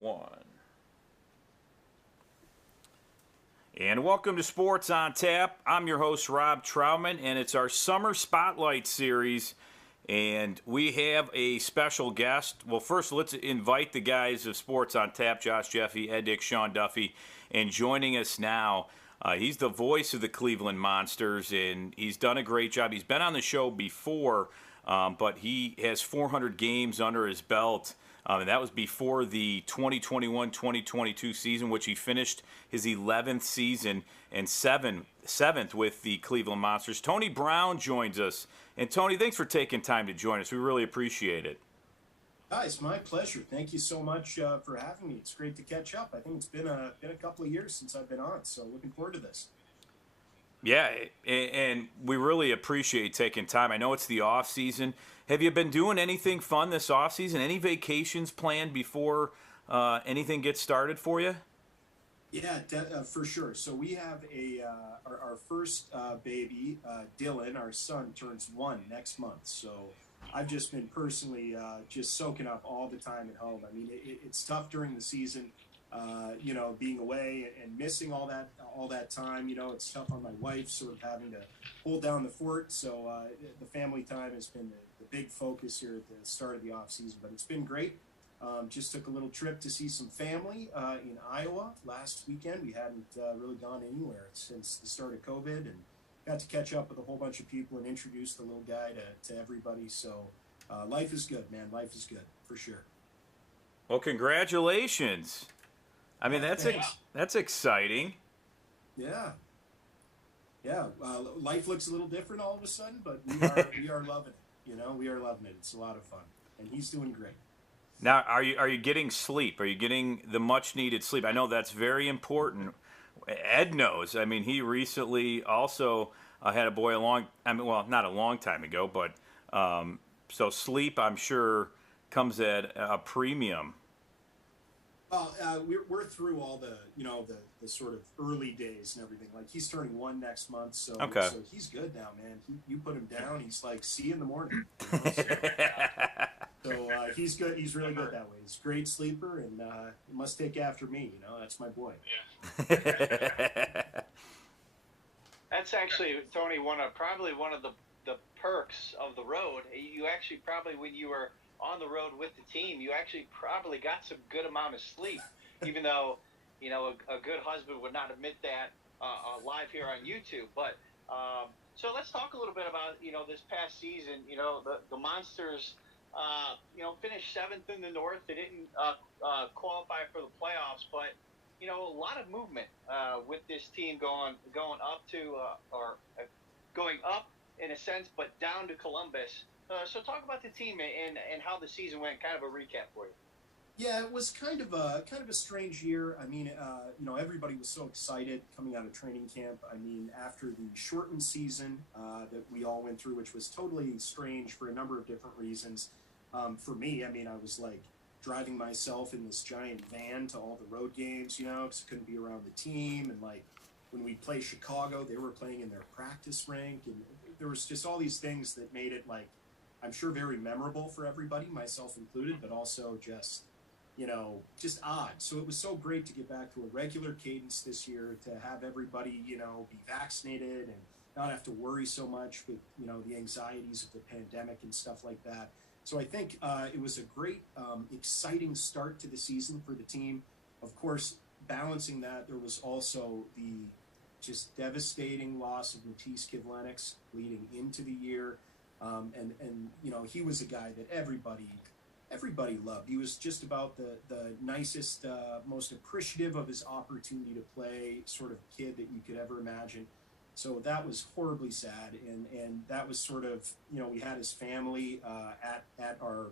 One. And welcome to Sports on Tap. I'm your host, Rob Trauman, and it's our Summer Spotlight series. And we have a special guest. Well, first, let's invite the guys of Sports on Tap, Josh Jeffy, Ed Dick, Sean Duffy. And joining us now, he's the voice of the Cleveland Monsters, and he's done a great job. He's been on the show before, but he has 400 games under his belt. And that was before the 2021-2022 season, which he finished his 11th season and seventh with the Cleveland Monsters. Tony Brown joins us. And Tony, thanks for taking time to join us. We really appreciate it. It's my pleasure. Thank you so much for having me. It's great to catch up. I think it's been a couple of years since I've been on, so looking forward to this. Yeah, and we really appreciate taking time. I know it's the off season. Have you been doing anything fun this off season? Any vacations planned before anything gets started for you? Yeah, for sure. So we have our first baby, Dylan, our son, turns 1 next month. So I've just been personally just soaking up all the time at home. I mean, it's tough during the season. Being away and missing all that time, it's tough on my wife, sort of having to hold down the fort. So the family time has been the big focus here at the start of the off season, but it's been great. Just took a little trip to see some family in Iowa last weekend. We hadn't really gone anywhere since the start of COVID, and got to catch up with a whole bunch of people and introduce the little guy to everybody. So life is good, man. Life is good for sure. Well, congratulations. I mean, Thanks. that's exciting. Yeah. Life looks a little different all of a sudden, but we are loving it. We are loving it. It's a lot of fun, and he's doing great. Now, are you getting sleep? Are you getting the much needed sleep? I know that's very important. Ed knows. I mean, he recently also had a boy not a long time ago, but so sleep, I'm sure, comes at a premium. Well, we're through all the sort of early days and everything. Like, he's turning 1 next month, so Okay. so he's good now, man. You put him down, he's like, see you in the morning. So he's good. He's really good that way. He's a great sleeper, and he must take after me. That's my boy. That's actually, Tony, probably one of the perks of the road. You actually probably, when you were on the road with the team, you actually probably got some good amount of sleep, even though, a good husband would not admit that live here on YouTube. But so let's talk a little bit about, this past season. The Monsters, finished 7th in the North. They didn't qualify for the playoffs, but a lot of movement with this team going up to going up in a sense, but down to Columbus. So talk about the team and how the season went. Kind of a recap for you. Yeah, it was kind of a strange year. I mean, everybody was so excited coming out of training camp. I mean, after the shortened season that we all went through, which was totally strange for a number of different reasons. For me, I mean, I was like driving myself in this giant van to all the road games, because I couldn't be around the team. And like when we play Chicago, they were playing in their practice rink, and there was just all these things that made it, like, I'm sure, very memorable for everybody, myself included, but also just odd. So it was so great to get back to a regular cadence this year, to have everybody, be vaccinated and not have to worry so much with, the anxieties of the pandemic and stuff like that. So I think it was a great, exciting start to the season for the team. Of course, balancing that, there was also the just devastating loss of Matisse Kivlenieks leading into the year. And he was a guy that everybody loved. He was just about the nicest, most appreciative of his opportunity to play sort of kid that you could ever imagine. So that was horribly sad, and that was sort of, we had his family at our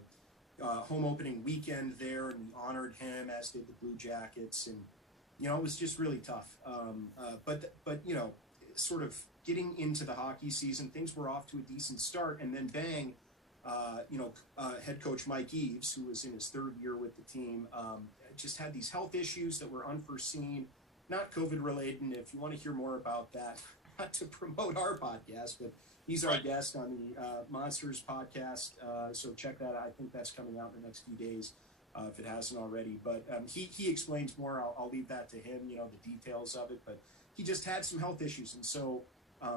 home opening weekend there, and we honored him, as did the Blue Jackets, and it was just really tough. But sort of getting into the hockey season, things were off to a decent start, and then bang, head coach Mike Eaves, who was in his 3rd year with the team, just had these health issues that were unforeseen, not COVID related. And if you want to hear more about that, not to promote our podcast, but he's our guest on the Monsters podcast. So check that out. I think that's coming out in the next few days. if it hasn't already. But he explains more. I'll leave that to him, the details of it. But he just had some health issues, and so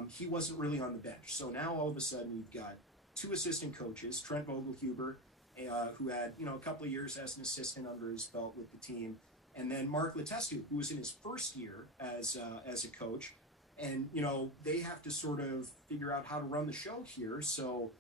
he wasn't really on the bench. So now all of a sudden we've got two assistant coaches, Trent Vogelhuber, who had a couple of years as an assistant under his belt with the team, and then Mark Letestu, who was in his first year as a coach. And they have to sort of figure out how to run the show here. So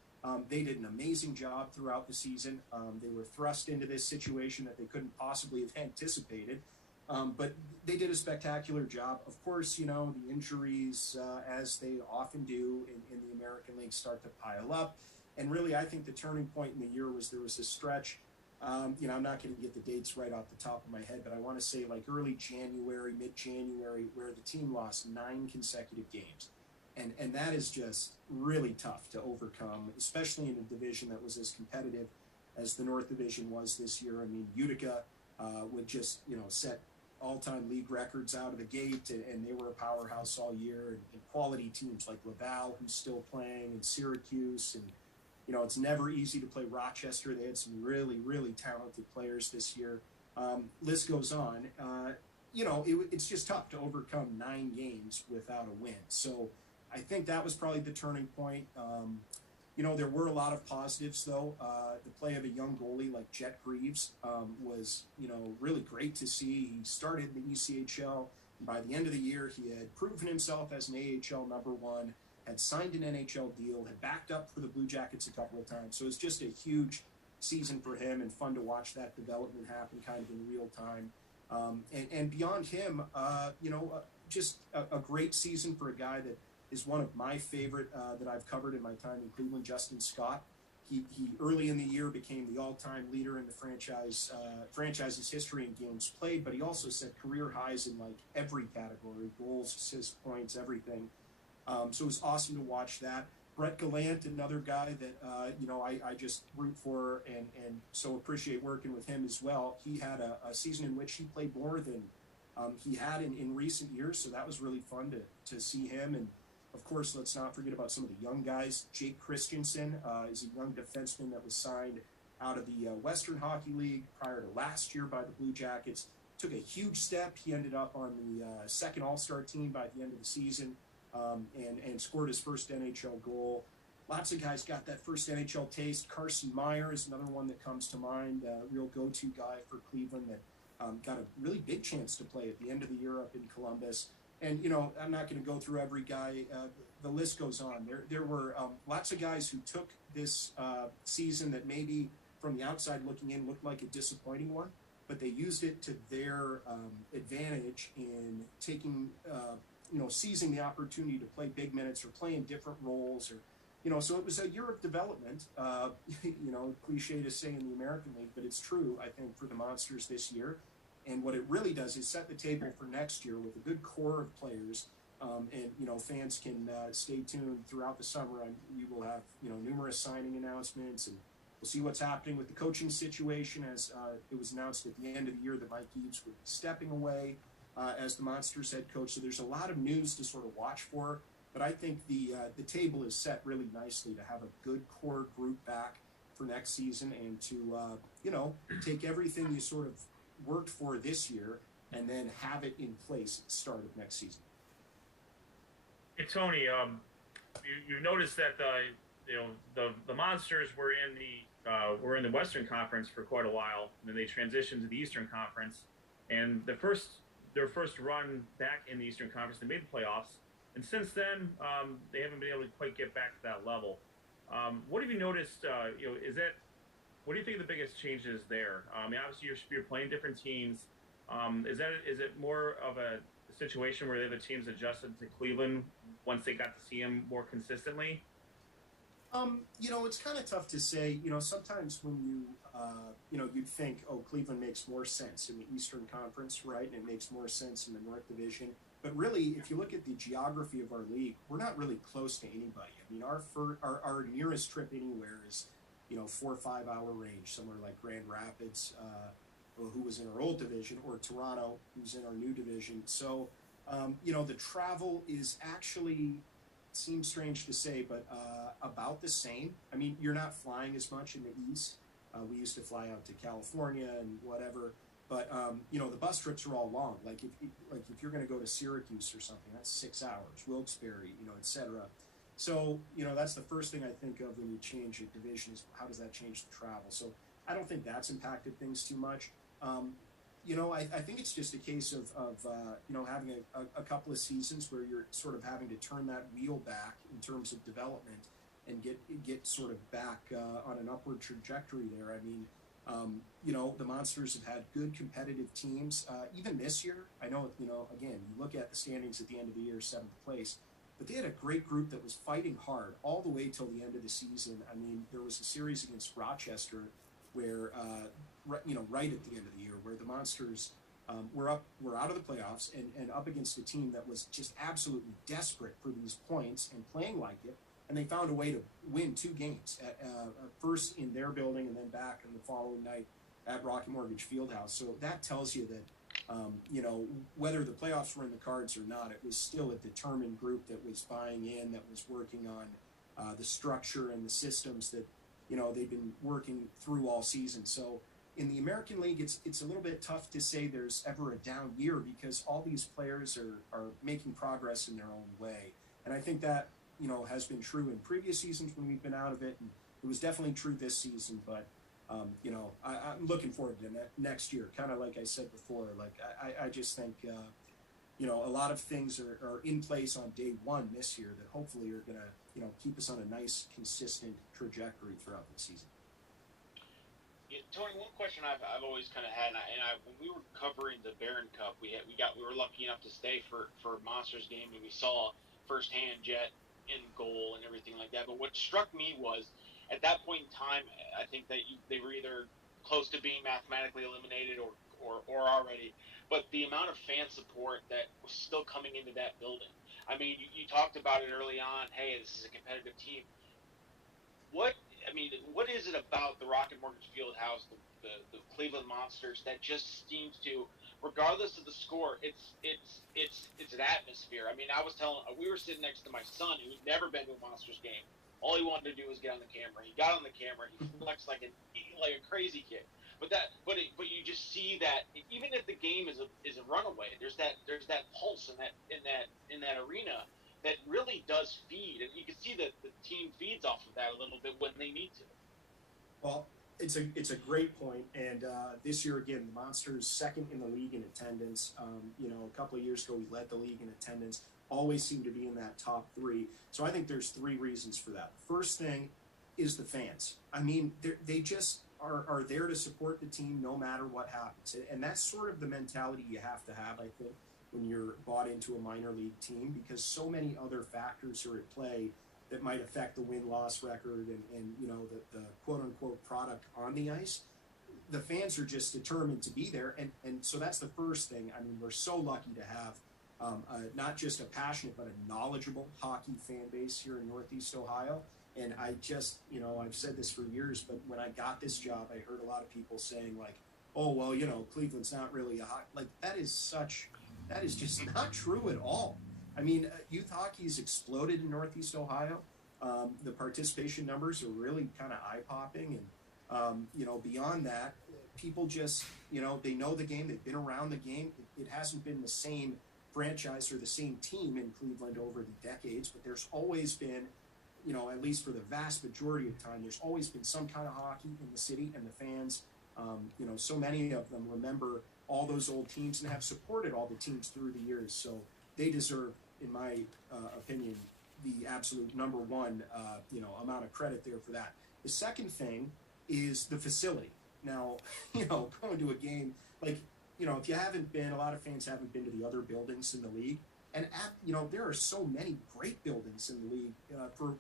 they did an amazing job throughout the season. They were thrust into this situation that they couldn't possibly have anticipated. But they did a spectacular job. Of course, the injuries, as they often do in the American League, start to pile up. And really, I think the turning point in the year was there was a stretch. I'm not going to get the dates right off the top of my head, but I want to say like early January, mid-January, where the team lost 9 consecutive games. And that is just really tough to overcome, especially in a division that was as competitive as the North Division was this year. I mean, Utica would just, set all-time league records out of the gate, and they were a powerhouse all year. And quality teams like Laval, who's still playing, and Syracuse, and it's never easy to play Rochester. They had some really, really talented players this year. List goes on. It's just tough to overcome 9 games without a win. So I think that was probably the turning point. There were a lot of positives, though. The play of a young goalie like Jet Greaves was, really great to see. He started in the ECHL. And by the end of the year, he had proven himself as an AHL #1. Had signed an NHL deal, had backed up for the Blue Jackets a couple of times. So it's just a huge season for him and fun to watch that development happen kind of in real time. And beyond him, just a great season for a guy that is one of my favorite that I've covered in my time in Cleveland, Justin Scott. He early in the year became the all-time leader in the franchise's history in games played, but he also set career highs in like every category: goals, assists, points, everything. So it was awesome to watch that. Brett Gallant, another guy that, I just root for and so appreciate working with him as well. He had a season in which he played more than he had in recent years, so that was really fun to see him. And, of course, let's not forget about some of the young guys. Jake Christensen is a young defenseman that was signed out of the Western Hockey League prior to last year by the Blue Jackets. Took a huge step. He ended up on the second All-Star team by the end of the season. And scored his first NHL goal. Lots of guys got that first NHL taste. Carson Meyer is another one that comes to mind, a real go-to guy for Cleveland that got a really big chance to play at the end of the year up in Columbus. And, I'm not going to go through every guy. The list goes on. There were lots of guys who took this season that maybe from the outside looking in looked like a disappointing one, but they used it to their advantage in taking seizing the opportunity to play big minutes or play in different roles, or, so it was a year of development, cliche to say in the American League, but it's true, I think, for the Monsters this year. And what it really does is set the table for next year with a good core of players. And, fans can stay tuned throughout the summer. We will have, numerous signing announcements, and we'll see what's happening with the coaching situation as it was announced at the end of the year that Mike Eaves would be stepping away as the Monsters head coach. So there's a lot of news to sort of watch for, but I think the table is set really nicely to have a good core group back for next season and to, take everything you sort of worked for this year and then have it in place at the start of next season. Hey, Tony, you noticed that the Monsters were in the Western Conference for quite a while, and then they transitioned to the Eastern Conference, and their first run back in the Eastern Conference, they made the playoffs, and since then they haven't been able to quite get back to that level. What have you noticed? What do you think are the biggest changes there? I mean, obviously you're playing different teams. Is it more of a situation where the other teams adjusted to Cleveland once they got to see him more consistently? It's kind of tough to say. Sometimes when you'd think, oh, Cleveland makes more sense in the Eastern Conference, right? And it makes more sense in the North Division. But really, if you look at the geography of our league, we're not really close to anybody. I mean, our nearest trip anywhere is, 4 or 5 hour range, somewhere like Grand Rapids, who was in our old division, or Toronto, who's in our new division. So, the travel is actually, seems strange to say, but about the same. I mean, you're not flying as much in the East. We used to fly out to California and whatever. But you know, the bus trips are all long. Like if you're going to go to Syracuse or something, that's 6 hours. Wilkes-Barre, you know, etc. So you know, that's the first thing I think of when you change a division is how does that change the travel. So I don't think that's impacted things too much. You know, I think it's just a case of you know, having a couple of seasons where you're sort of having to turn that wheel back in terms of development and get sort of back on an upward trajectory there. I mean, you know, the Monsters have had good competitive teams. Even this year, I know, you know, again, you look at the standings at the end of the year, 7th place, but they had a great group that was fighting hard all the way till the end of the season. I mean, there was a series against Rochester where, you know, right at the end of the year, where the Monsters were out of the playoffs and up against a team that was just absolutely desperate for these points and playing like it. And they found a way to win 2 games, first in their building and then back in the following night at Rocket Mortgage Fieldhouse. So that tells you that, you know, whether the playoffs were in the cards or not, it was still a determined group that was buying in, that was working on the structure and the systems that, you know, they've been working through all season. So in the American League, it's a little bit tough to say there's ever a down year because all these players are making progress in their own way. And I think that, you know, has been true in previous seasons when we've been out of it, and it was definitely true this season. But you know, I'm looking forward to next year. Kind of like I said before, like I just think you know, a lot of things are in place on day one this year that hopefully are going to, you know, keep us on a nice, consistent trajectory throughout the season. Yeah, Tony, one question I've always kind of had, and I when we were covering the Barron Cup, we were lucky enough to stay for Monsters game, and we saw firsthand Jet in goal and everything like that. But what struck me was, at that point in time, I think that they were either close to being mathematically eliminated or already. But the amount of fan support that was still coming into that building. I mean, you talked about it early on. Hey, this is a competitive team. What is it about the Rocket Mortgage Fieldhouse, the Cleveland Monsters, that just seems to, regardless of the score, it's an atmosphere. I mean, we were sitting next to my son who'd never been to a Monsters game. All he wanted to do was get on the camera. He got on the camera. He flexed like a crazy kid. But you just see that even if the game is a runaway, there's that pulse in that arena that really does feed, and you can see that the team feeds off of that a little bit when they need to. Well, it's a great point, and this year again, the Monsters second in the league in attendance. You know, a couple of years ago, we led the league in attendance. Always seem to be in that top 3. So I think there's 3 reasons for that. First thing is the fans. I mean, they just are there to support the team no matter what happens, and that's sort of the mentality you have to have, I think, when you're bought into a minor league team, because so many other factors are at play that might affect the win-loss record and you know, the quote-unquote product on the ice. The fans are just determined to be there, and so that's the first thing. I mean, we're so lucky to have not just a passionate but a knowledgeable hockey fan base here in Northeast Ohio. And I just, you know, I've said this for years, but when I got this job, I heard a lot of people saying like, oh, well, you know, Cleveland's not really a hockey. Like, that is just not true at all. I mean, youth hockey has exploded in Northeast Ohio. The participation numbers are really kind of eye-popping. And, you know, beyond that, people just, you know, they know the game. They've been around the game. It hasn't been the same franchise or the same team in Cleveland over the decades, but there's always been, you know, at least for the vast majority of time, there's always been some kind of hockey in the city, and the fans, you know, so many of them remember all those old teams and have supported all the teams through the years. So they deserve, in my opinion, the absolute number one, you know, amount of credit there for that. The second thing is the facility. Now, you know, going to a game, like, you know, if you haven't been, a lot of fans haven't been to the other buildings in the league. And, you know, there are so many great buildings in the league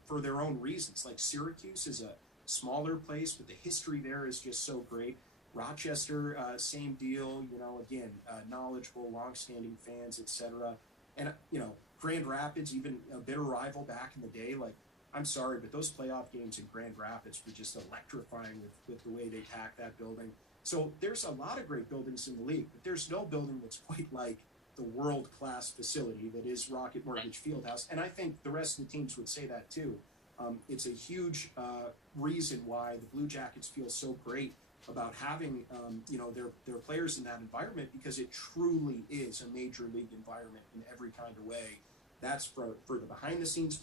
for their own reasons. Like Syracuse is a smaller place, but the history there is just so great. Rochester, same deal, you know, again, knowledgeable, longstanding fans, etc. And, you know, Grand Rapids, even a bitter rival back in the day. Like, I'm sorry, but those playoff games in Grand Rapids were just electrifying with the way they packed that building. So there's a lot of great buildings in the league, but there's no building that's quite like the world-class facility that is Rocket Mortgage Fieldhouse. And I think the rest of the teams would say that too. It's a huge reason why the Blue Jackets feel so great about having their players in that environment, because it truly is a major league environment in every kind of way. That's for the behind the scenes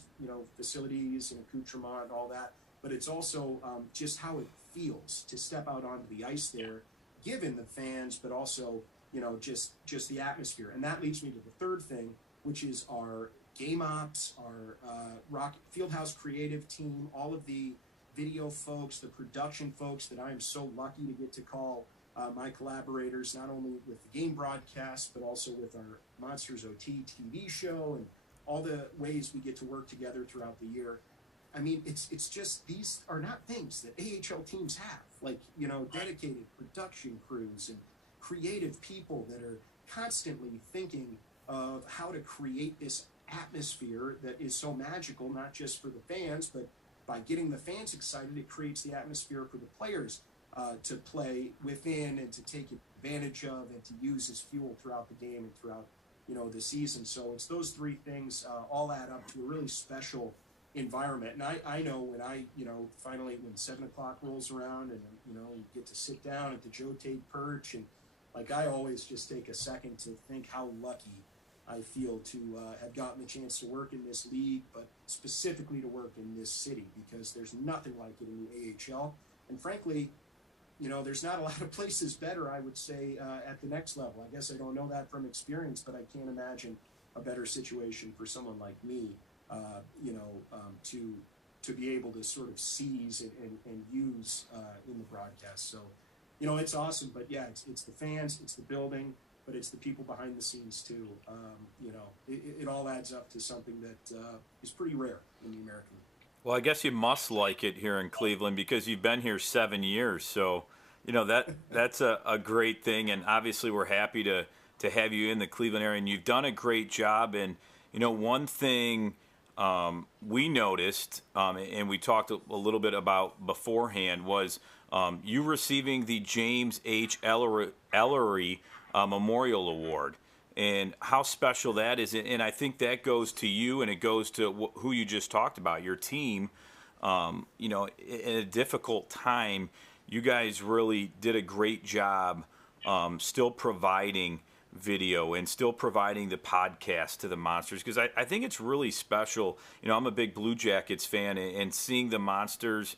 facilities and accoutrement and all that, but it's also just how it feels to step out onto the ice there, given the fans, but also just the atmosphere. And that leads me to the third thing, which is our game ops, our Rock Fieldhouse creative team, all of the video folks, the production folks that I am so lucky to get to call my collaborators, not only with the game broadcast, but also with our Monsters OT TV show and all the ways we get to work together throughout the year. I mean, it's just, these are not things that AHL teams have, like, dedicated production crews and creative people that are constantly thinking of how to create this atmosphere that is so magical, not just for the fans, but by getting the fans excited, it creates the atmosphere for the players to play within and to take advantage of and to use as fuel throughout the game and throughout the season. So it's those three things all add up to a really special environment. And I know when finally when 7 o'clock rolls around and you get to sit down at the Joe Tate perch, and like, I always just take a second to think how lucky I feel to have gotten the chance to work in this league, but specifically to work in this city, because there's nothing like it in the AHL. And frankly, there's not a lot of places better, I would say, at the next level. I guess I don't know that from experience, but I can't imagine a better situation for someone like me, to be able to sort of seize and use in the broadcast. So, it's awesome. But yeah, it's the fans, it's the building, but it's the people behind the scenes too. It all adds up to something that is pretty rare in the American League. Well, I guess you must like it here in Cleveland because you've been here 7 years. So, that's a great thing. And obviously we're happy to have you in the Cleveland area. And you've done a great job. And, one thing we noticed, and we talked a little bit about beforehand, was you receiving the James H. Ellery Memorial Award, and how special that is. And I think that goes to you, and it goes to who you just talked about, your team. In a difficult time, you guys really did a great job still providing video and still providing the podcast to the Monsters, because I think it's really special. I'm a big Blue Jackets fan, and seeing the Monsters,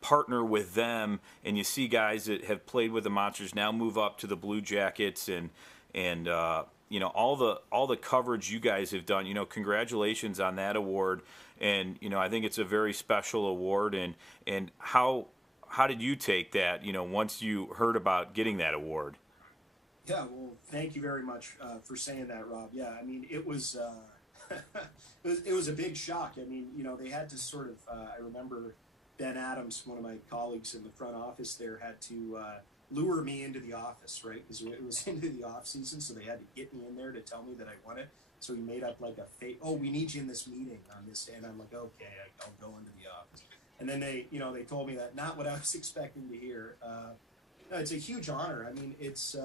partner with them, and you see guys that have played with the Monsters now move up to the Blue Jackets, and all the coverage you guys have done. Congratulations on that award, and I think it's a very special award. And how did you take that? Once you heard about getting that award. Yeah, well, thank you very much for saying that, Rob. Yeah, I mean, it was it was a big shock. I mean, they had to sort of I remember Ben Adams, one of my colleagues in the front office there, had to lure me into the office, right? Because it was into the off season, so they had to get me in there to tell me that I won it. So he made up like a fake, oh, we need you in this meeting on this day. And I'm like, okay, I'll go into the office. And then they told me that, not what I was expecting to hear. No, it's a huge honor. I mean, it's,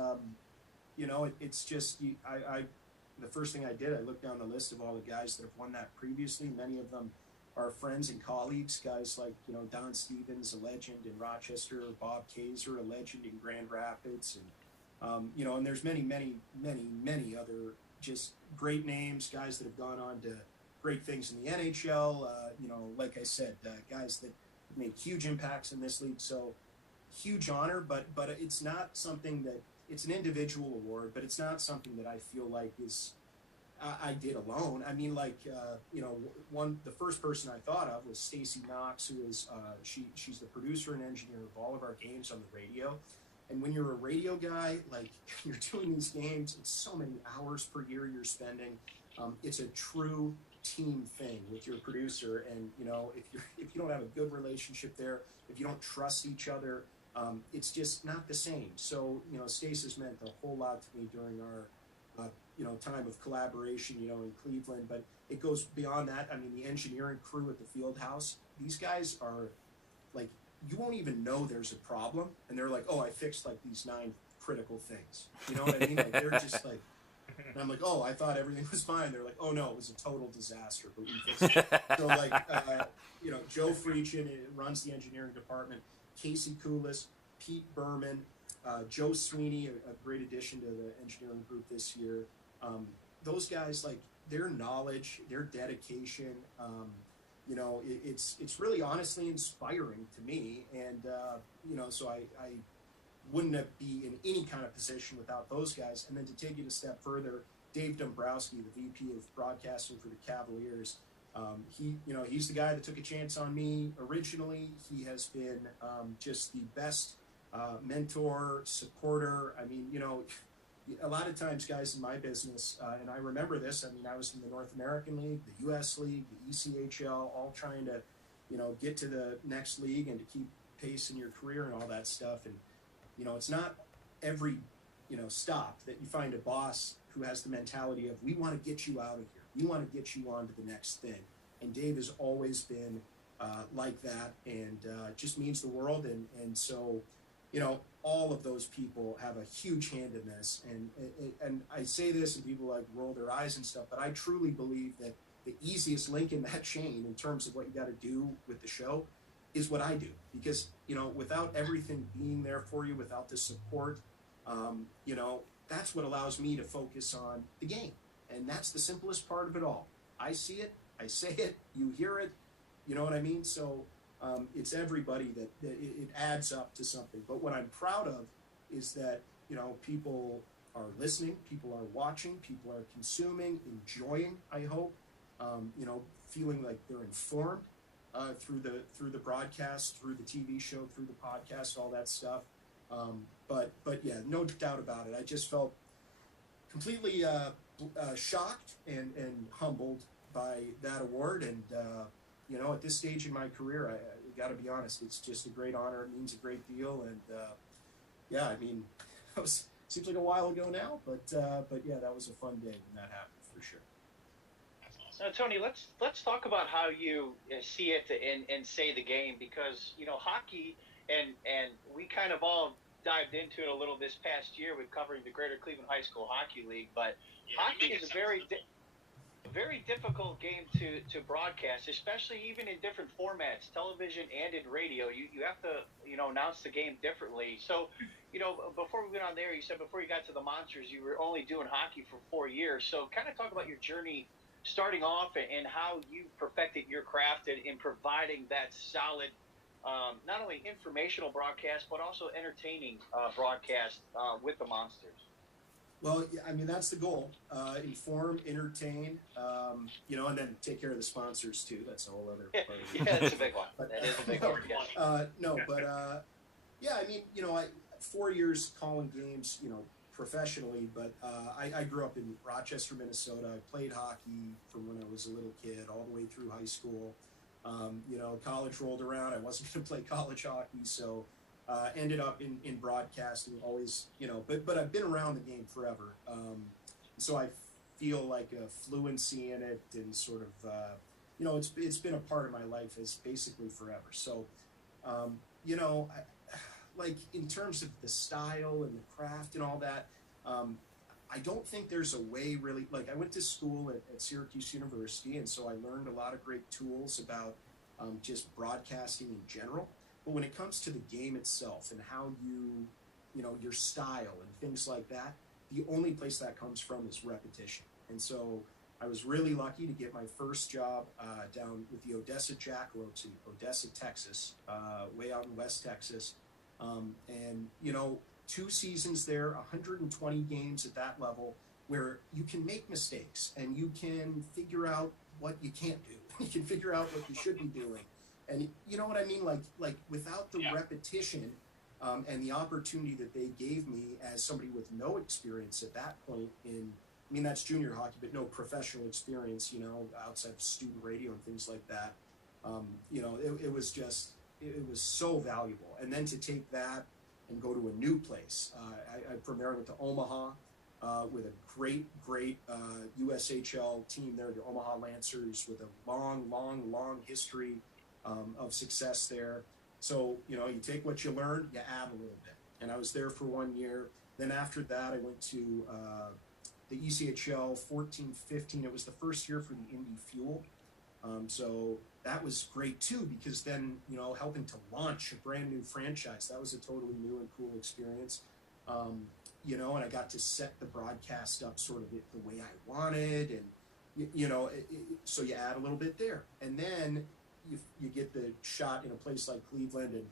it's just, the first thing I did, I looked down the list of all the guys that have won that previously. Many of them are friends and colleagues, guys like, Don Stevens, a legend in Rochester, Bob Kaiser, a legend in Grand Rapids. And, and there's many, many, many, many other just great names, guys that have gone on to great things in the NHL. Like I said, guys that made huge impacts in this league. So huge honor, but it's not something that, it's an individual award, but it's not something that I feel like is, I did alone. I mean, like, the first person I thought of was Stacy Knox, who is, she's the producer and engineer of all of our games on the radio. And when you're a radio guy, like, you're doing these games, it's so many hours per year you're spending. It's a true team thing with your producer. And, if you don't have a good relationship there, if you don't trust each other, it's just not the same. So, Stacy's meant a whole lot to me during our, time of collaboration, in Cleveland. But it goes beyond that. I mean, the engineering crew at the field house, these guys are like, you won't even know there's a problem. And they're like, oh, I fixed like these 9 critical things. You know what I mean? Like, they're just like, And I'm like, oh, I thought everything was fine. They're like, oh no, it was a total disaster, but we fixed it. So like, Joe Freachin runs the engineering department, Casey Koulis, Pete Berman, Joe Sweeney, a great addition to the engineering group this year. Those guys, like, their knowledge, their dedication, it's really honestly inspiring to me. And, so I wouldn't be in any kind of position without those guys. And then to take it a step further, Dave Dombrowski, the VP of broadcasting for the Cavaliers, he's the guy that took a chance on me originally. He has been just the best mentor, supporter. I mean, a lot of times, guys, in my business, and I remember this, I mean, I was in the North American League, the U.S. League, the ECHL, all trying to, get to the next league and to keep pace in your career and all that stuff. And, it's not every, stop that you find a boss who has the mentality of, we want to get you out of here. We want to get you on to the next thing. And Dave has always been like that, and just means the world. And so, all of those people have a huge hand in this. And I say this and people like roll their eyes and stuff, but I truly believe that the easiest link in that chain in terms of what you got to do with the show is what I do. Because, without everything being there for you, without the support, that's what allows me to focus on the game. And that's the simplest part of it all. I see it, I say it, you hear it, you know what I mean? So it's everybody that it adds up to something. But what I'm proud of is that, people are listening, people are watching, people are consuming, enjoying, I hope, feeling like they're informed through the broadcast, through the TV show, through the podcast, all that stuff. But yeah, no doubt about it. I just felt completely shocked and humbled by that award. And, at this stage in my career, I got to be honest, it's just a great honor. It means a great deal. And, I mean, seems like a while ago now, but yeah, that was a fun day when that happened for sure. Now, Tony, let's talk about how you see it and say the game, because hockey and we kind of all dived into it a little this past year with covering the Greater Cleveland High School Hockey League, but hockey is a very difficult game to broadcast, especially even in different formats, television and in radio. You have to announce the game differently. So before we went on there, you said before you got to the Monsters, you were only doing hockey for 4 years. So kind of talk about your journey starting off and how you perfected your craft in providing that solid, not only informational broadcast, but also entertaining broadcast with the Monsters. Well, I mean, that's the goal. Inform, entertain, and then take care of the sponsors too. That's a whole other part of it. Yeah, that's a big one. That is a big one. I mean, 4 years calling games, professionally, but I grew up in Rochester, Minnesota. I played hockey from when I was a little kid all the way through high school. College rolled around. I wasn't going to play college hockey, so ended up in broadcasting always, but I've been around the game forever. So I feel like a fluency in it and sort of, it's been a part of my life as basically forever. So, like in terms of the style and the craft and all that, I don't think there's a way really, like I went to school at Syracuse University, and so I learned a lot of great tools about just broadcasting in general. But when it comes to the game itself and how your style and things like that, the only place that comes from is repetition. And so I was really lucky to get my first job down with the Odessa Jackalopes in Odessa, Texas, way out in West Texas. And 2 seasons there, 120 games at that level, where you can make mistakes and you can figure out what you can't do. You can figure out what you should be doing. And you know what I mean? Like without the repetition and the opportunity that they gave me as somebody with no experience at that point that's junior hockey, but no professional experience, outside of student radio and things like that. It was so valuable. And then to take that and go to a new place. I primarily went to Omaha with a great USHL team there, the Omaha Lancers, with a long history of success there. So, you take what you learn, you add a little bit. And I was there for 1 year. Then after that, I went to the ECHL 14-15. It was the first year for the Indy Fuel. So that was great too, because then, you know, helping to launch a brand new franchise, that was a totally new and cool experience. You know, and I got to set the broadcast up sort of the way I wanted, and you know, so you add a little bit there, and then you get the shot in a place like Cleveland, and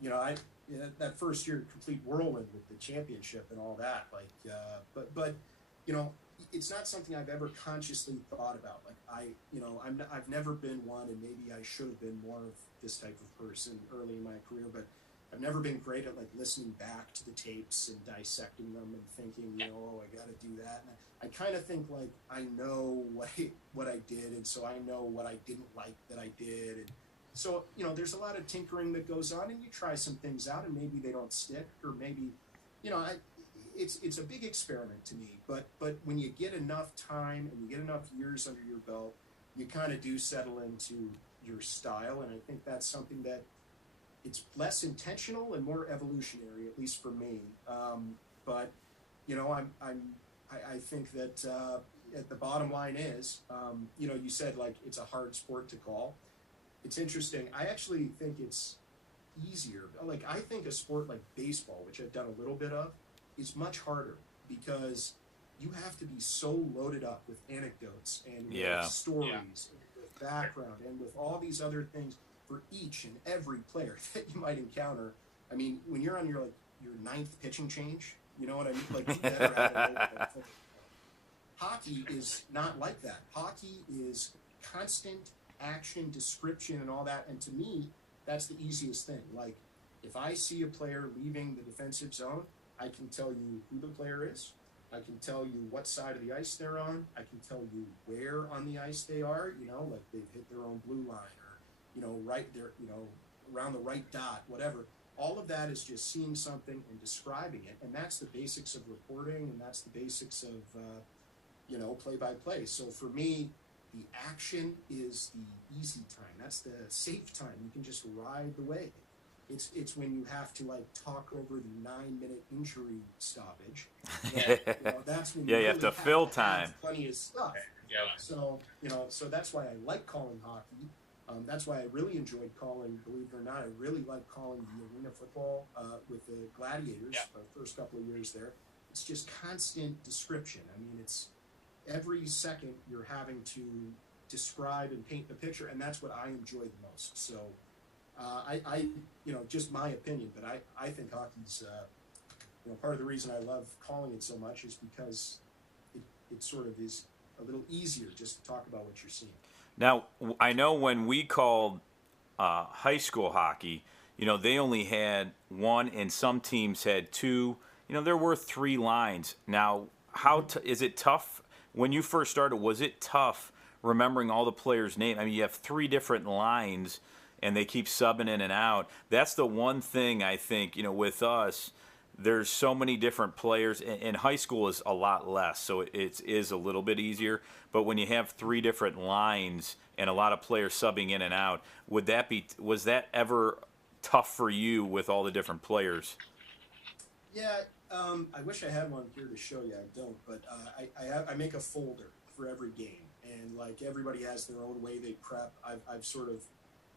you know, that first year, complete whirlwind with the championship and all that. Like, but you know, it's not something I've ever consciously thought about. Like, I've never been one, and maybe I should have been more of this type of person early in my career, but I've never been great at like listening back to the tapes and dissecting them and thinking, you know, oh, I got to do that. And I kind of think like I know what I did, and so I know what I didn't like that I did, and so you know, there's a lot of tinkering that goes on, and you try some things out, and maybe they don't stick, or maybe, you know, it's a big experiment to me. But when you get enough time and you get enough years under your belt, you kind of do settle into your style, and I think that's something that it's less intentional and more evolutionary, at least for me. But you know, I think that at the bottom line is, you know, you said like it's a hard sport to call. It's interesting. I actually think it's easier. Like, I think a sport like baseball, which I've done a little bit of, is much harder because you have to be so loaded up with anecdotes and with stories and with background and with all these other things for each and every player that you might encounter. I mean, when you're on your ninth pitching change, you know what I mean? Like, you better have a little. Hockey is not like that. Hockey is constant action, description, and all that. And to me, that's the easiest thing. Like, if I see a player leaving the defensive zone, I can tell you who the player is. I can tell you what side of the ice they're on. I can tell you where on the ice they are. You know, like they've hit their own blue line, or you know, right there, you know, around the right dot, whatever. All of that is just seeing something and describing it, and that's the basics of reporting, and that's the basics of you know, play-by-play. So for me, the action is the easy time. That's the safe time. You can just ride the wave. It's when you have to like talk over the 9-minute injury stoppage. That, you know, that's when you really have to fill time. Plenty of stuff. Yeah. So you know, so that's why I like calling hockey. That's why I really enjoyed calling. Believe it or not, I really like calling the arena football with the Gladiators. The first couple of years there, it's just constant description. I mean, it's every second you're having to describe and paint the picture, and that's what I enjoy the most. So I you know, just my opinion, but I think hockey's you know, part of the reason I love calling it so much is because it sort of is a little easier just to talk about what you're seeing. Now, I know when we called high school hockey, you know, they only had one, and some teams had two. You know, there were 3 lines. Now, how is it tough? When you first started, was it tough remembering all the players' names? I mean, you have 3 different lines, and they keep subbing in and out. That's the one thing I think, you know, with us, there's so many different players, and high school is a lot less, so it is a little bit easier. But when you have 3 different lines and a lot of players subbing in and out, was that ever tough for you with all the different players? Yeah, I wish I had one here to show you. I don't, but I make a folder for every game, and like everybody has their own way they prep. I've sort of,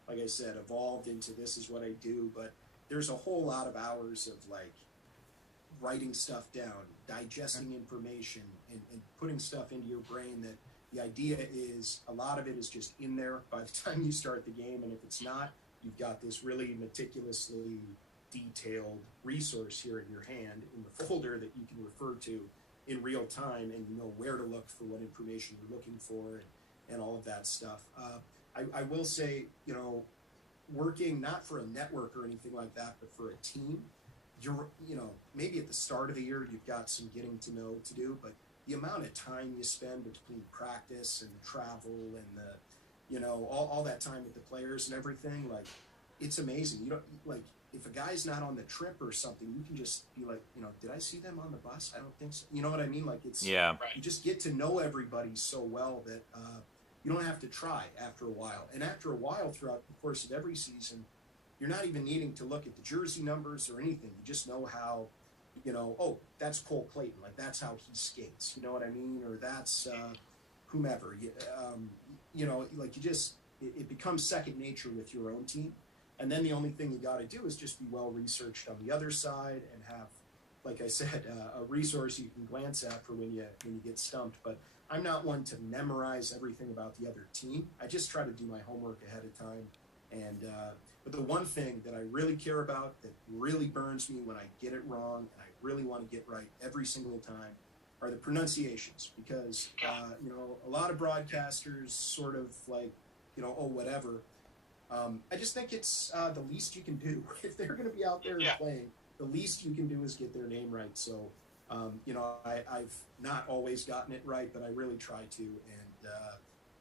like I said, evolved into this is what I do, but there's a whole lot of hours of like writing stuff down, digesting information, and putting stuff into your brain that the idea is a lot of it is just in there by the time you start the game, and if it's not, you've got this really meticulously detailed resource here in your hand in the folder that you can refer to in real time, and you know where to look for what information you're looking for, and all of that stuff. I will say, you know, working not for a network or anything like that, but for a team, you know, maybe at the start of the year you've got some getting to know to do, but the amount of time you spend between practice and travel and the, you know, all that time with the players and everything, like, it's amazing. You don't, like, if a guy's not on the trip or something, you can just be like, you know, did I see them on the bus? I don't think so. You know what I mean? Like, it's, you just get to know everybody so well that you don't have to try after a while. And after a while, throughout the course of every season, you're not even needing to look at the jersey numbers or anything. You just know how you know, oh, that's Cole Clayton, like that's how he skates, you know what I mean, or that's whomever, you know, like you just it becomes second nature with your own team, and then the only thing you got to do is just be well researched on the other side and have, like I said, a resource you can glance at for when you get stumped. But I'm not one to memorize everything about the other team. I just try to do my homework ahead of time. And but the one thing that I really care about, that really burns me when I get it wrong, and I really want to get right every single time, are the pronunciations. Because you know, a lot of broadcasters sort of like, you know, oh, whatever. I just think it's the least you can do if they're going to be out there and playing. The least you can do is get their name right. So, you know, I've not always gotten it right, but I really try to. And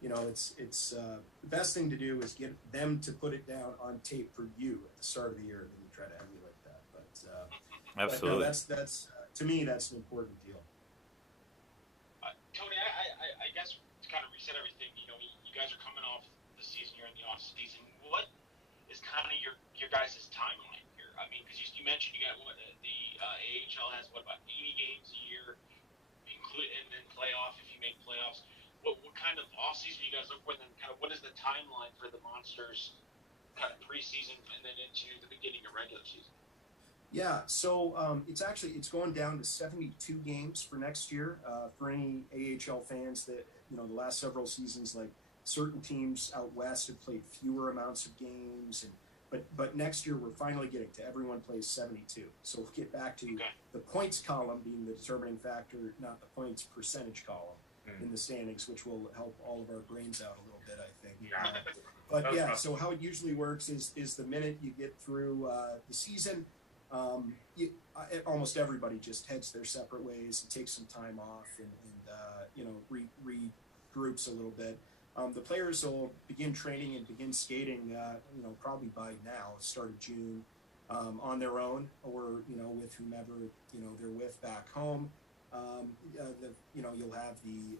you know, it's the best thing to do is get them to put it down on tape for you at the start of the year, and then you try to emulate that. But absolutely, but no, that's to me that's an important deal. Tony, I guess to kind of reset everything, you know, you guys are coming off the season, you're in the off season. What is kind of your guys' timeline here? I mean, because you mentioned you got what the AHL has about 80 games a year, and then playoff if you make playoffs. What kind of off season you guys look for? And then kind of what is the timeline for the Monsters, kind of preseason and then into the beginning of regular season? Yeah, so it's going down to 72 games for next year. For any AHL fans that, you know, the last several seasons, like certain teams out west have played fewer amounts of games, and but next year we're finally getting to everyone plays 72. So we'll get back to the points column being the determining factor, not the points percentage column in the standings, which will help all of our brains out a little bit, I think. But yeah, so how it usually works is the minute you get through the season, almost everybody just heads their separate ways and takes some time off and you know, regroups a little bit. The players will begin training and begin skating, you know, probably by now, start of June, on their own, or, you know, with whomever, you know, they're with back home. You know, you'll have the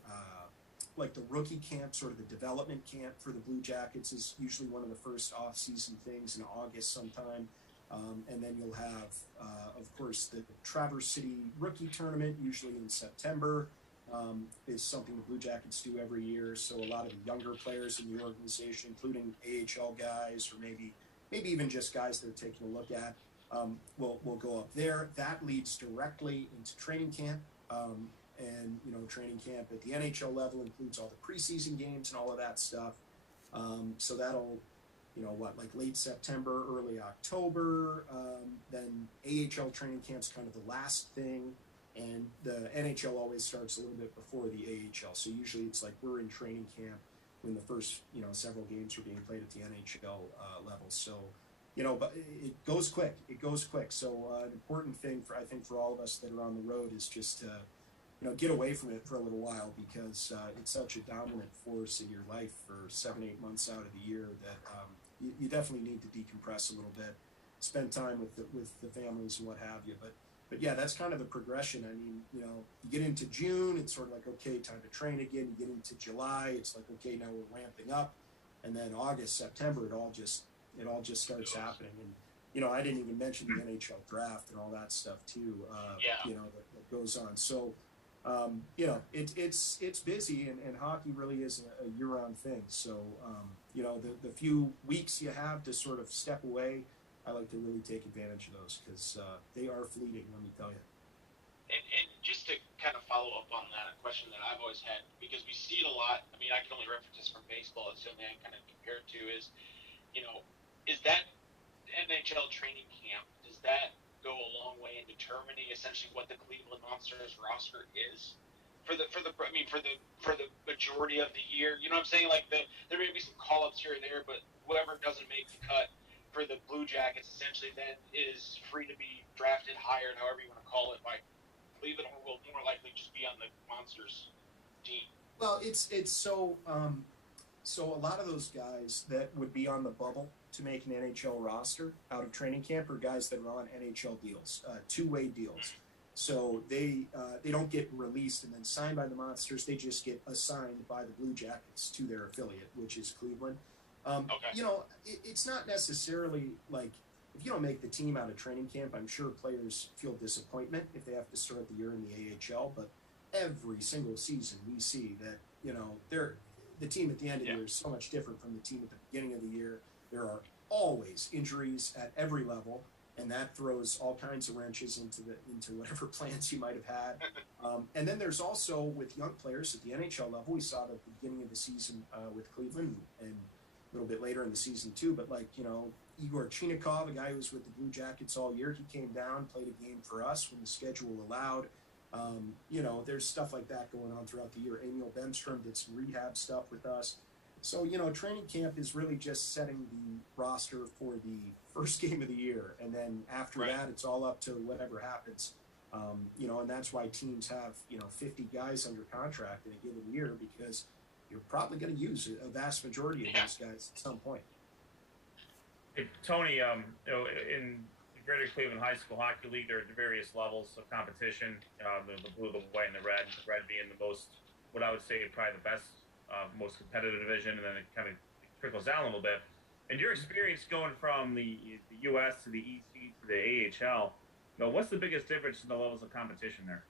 like the rookie camp, sort of the development camp for the Blue Jackets is usually one of the first off-season things in August sometime. And then you'll have, of course, the Traverse City Rookie Tournament, usually in September, is something the Blue Jackets do every year. So a lot of the younger players in the organization, including AHL guys, or maybe even just guys that are taking a look at, will go up there. That leads directly into training camp. And, you know, training camp at the NHL level includes all the preseason games and all of that stuff. So that'll, you know, like late September, early October. Then AHL training camp's kind of the last thing. And the NHL always starts a little bit before the AHL. So usually it's like we're in training camp when the first, you know, several games are being played at the NHL level. So, you know, but it goes quick. It goes quick. So an important thing I think for all of us that are on the road is just to, you know, get away from it for a little while, because it's such a dominant force in your life for 7-8 months out of the year that you definitely need to decompress a little bit, spend time with the families and what have you. But yeah, that's kind of the progression. I mean, you know, you get into June, it's sort of like, okay, time to train again. You get into July, it's like, okay, now we're ramping up. And then August, September, it all just starts happening. And, you know, I didn't even mention the NHL draft and all that stuff too, you know, that goes on. So, you know, it's busy, and hockey really is a year-round thing. So, you know, the few weeks you have to sort of step away, I like to really take advantage of those, because they are fleeting, let me tell you. And just to kind of follow up on that, a question that I've always had, because we see it a lot. I mean, I can only reference this from baseball. It's the only thing I kind of compare it to is, you know, is that NHL training camp, does that go a long way in determining essentially what the Cleveland Monsters roster is for the majority of the year? You know what I'm saying? Like there may be some call-ups here or there, but whoever doesn't make the cut for the Blue Jackets essentially then is free to be drafted, hired, however you want to call it, by Cleveland, or will more likely just be on the Monsters team. Well, it's so a lot of those guys that would be on the bubble to make an NHL roster out of training camp are guys that are on NHL deals, two-way deals. So they don't get released and then signed by the Monsters. They just get assigned by the Blue Jackets to their affiliate, which is Cleveland. You know, it's not necessarily like if you don't make the team out of training camp, I'm sure players feel disappointment if they have to start the year in the AHL. But every single season, we see that the team at the end of the year is so much different from the team at the beginning of the year. There are always injuries at every level, and that throws all kinds of wrenches into whatever plans you might have had. And then there's also with young players at the NHL level, we saw that at the beginning of the season with Cleveland and a little bit later in the season too. But Igor Chinikov, a guy who was with the Blue Jackets all year, he came down, played a game for us when the schedule allowed. There's stuff like that going on throughout the year. Emil Bemstrom did some rehab stuff with us. So, training camp is really just setting the roster for the first game of the year. And then after that, it's all up to whatever happens. And that's why teams have, 50 guys under contract in a given year, because you're probably going to use a vast majority of those guys at some point. Hey, Tony, in the Greater Cleveland High School Hockey League, there are various levels of competition, the blue, the white, and the red being the most, what I would say, probably the best, most competitive division, and then it kind of trickles down a little bit. In your experience going from the U.S. to the EC to the AHL, what's the biggest difference in the levels of competition there?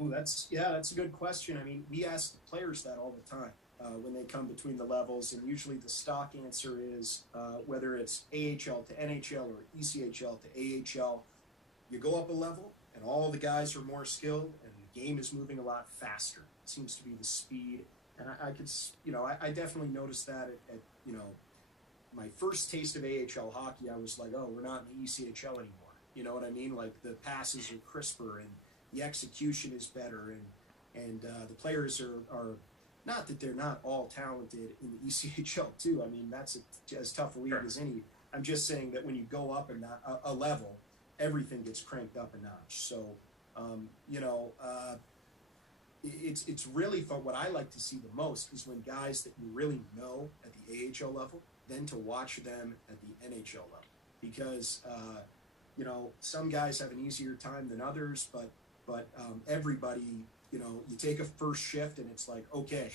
Ooh, that's a good question. I mean, we ask the players that all the time when they come between the levels, and usually the stock answer is whether it's AHL to NHL or ECHL to AHL, you go up a level, and all the guys are more skilled, and the game is moving a lot faster. It seems to be the speed, and I definitely noticed that at my first taste of AHL hockey. I was like, oh, we're not in the ECHL anymore. You know what I mean? Like the passes are crisper and the execution is better, and the players are not that they're not all talented in the ECHL too. I mean, that's as tough a league as any. I'm just saying that when you go up a level, everything gets cranked up a notch. So, it's really fun. What I like to see the most is when guys that you really know at the AHL level, then to watch them at the NHL level, because some guys have an easier time than others, but everybody, you take a first shift and it's like, okay,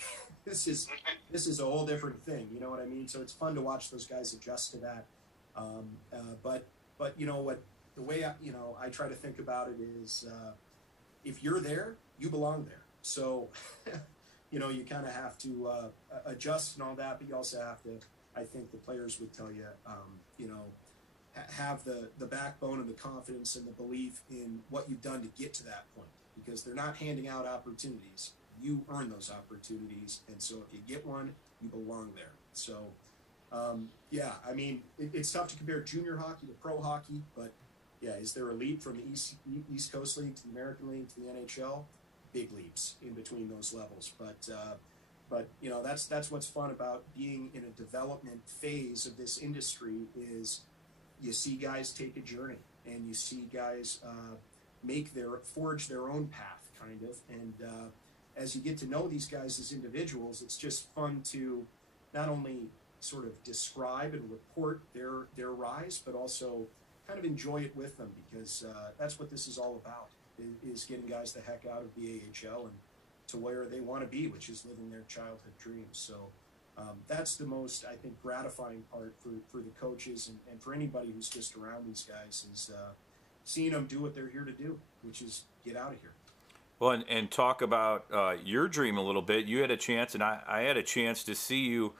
this is a whole different thing. You know what I mean? So it's fun to watch those guys adjust to that. But you know what, the way I try to think about it is, if you're there, you belong there. So, you kind of have to adjust and all that, but you also have to, I think the players would tell you, have the backbone and the confidence and the belief in what you've done to get to that point, because they're not handing out opportunities. You earn those opportunities, and so if you get one, you belong there. So, I mean, it's tough to compare junior hockey to pro hockey, but yeah, is there a leap from the East Coast League to the American League to the NHL? Big leaps in between those levels, but that's what's fun about being in a development phase of this industry is you see guys take a journey, and you see guys forge their own path, kind of. And as you get to know these guys as individuals, it's just fun to not only sort of describe and report their rise, but also kind of enjoy it with them, because that's what this is all about, is getting guys the heck out of the AHL and to where they want to be, which is living their childhood dreams. So that's the most, I think, gratifying part for the coaches and for anybody who's just around these guys, is seeing them do what they're here to do, which is get out of here. Well, and talk about your dream a little bit. You had a chance, and I had a chance to see you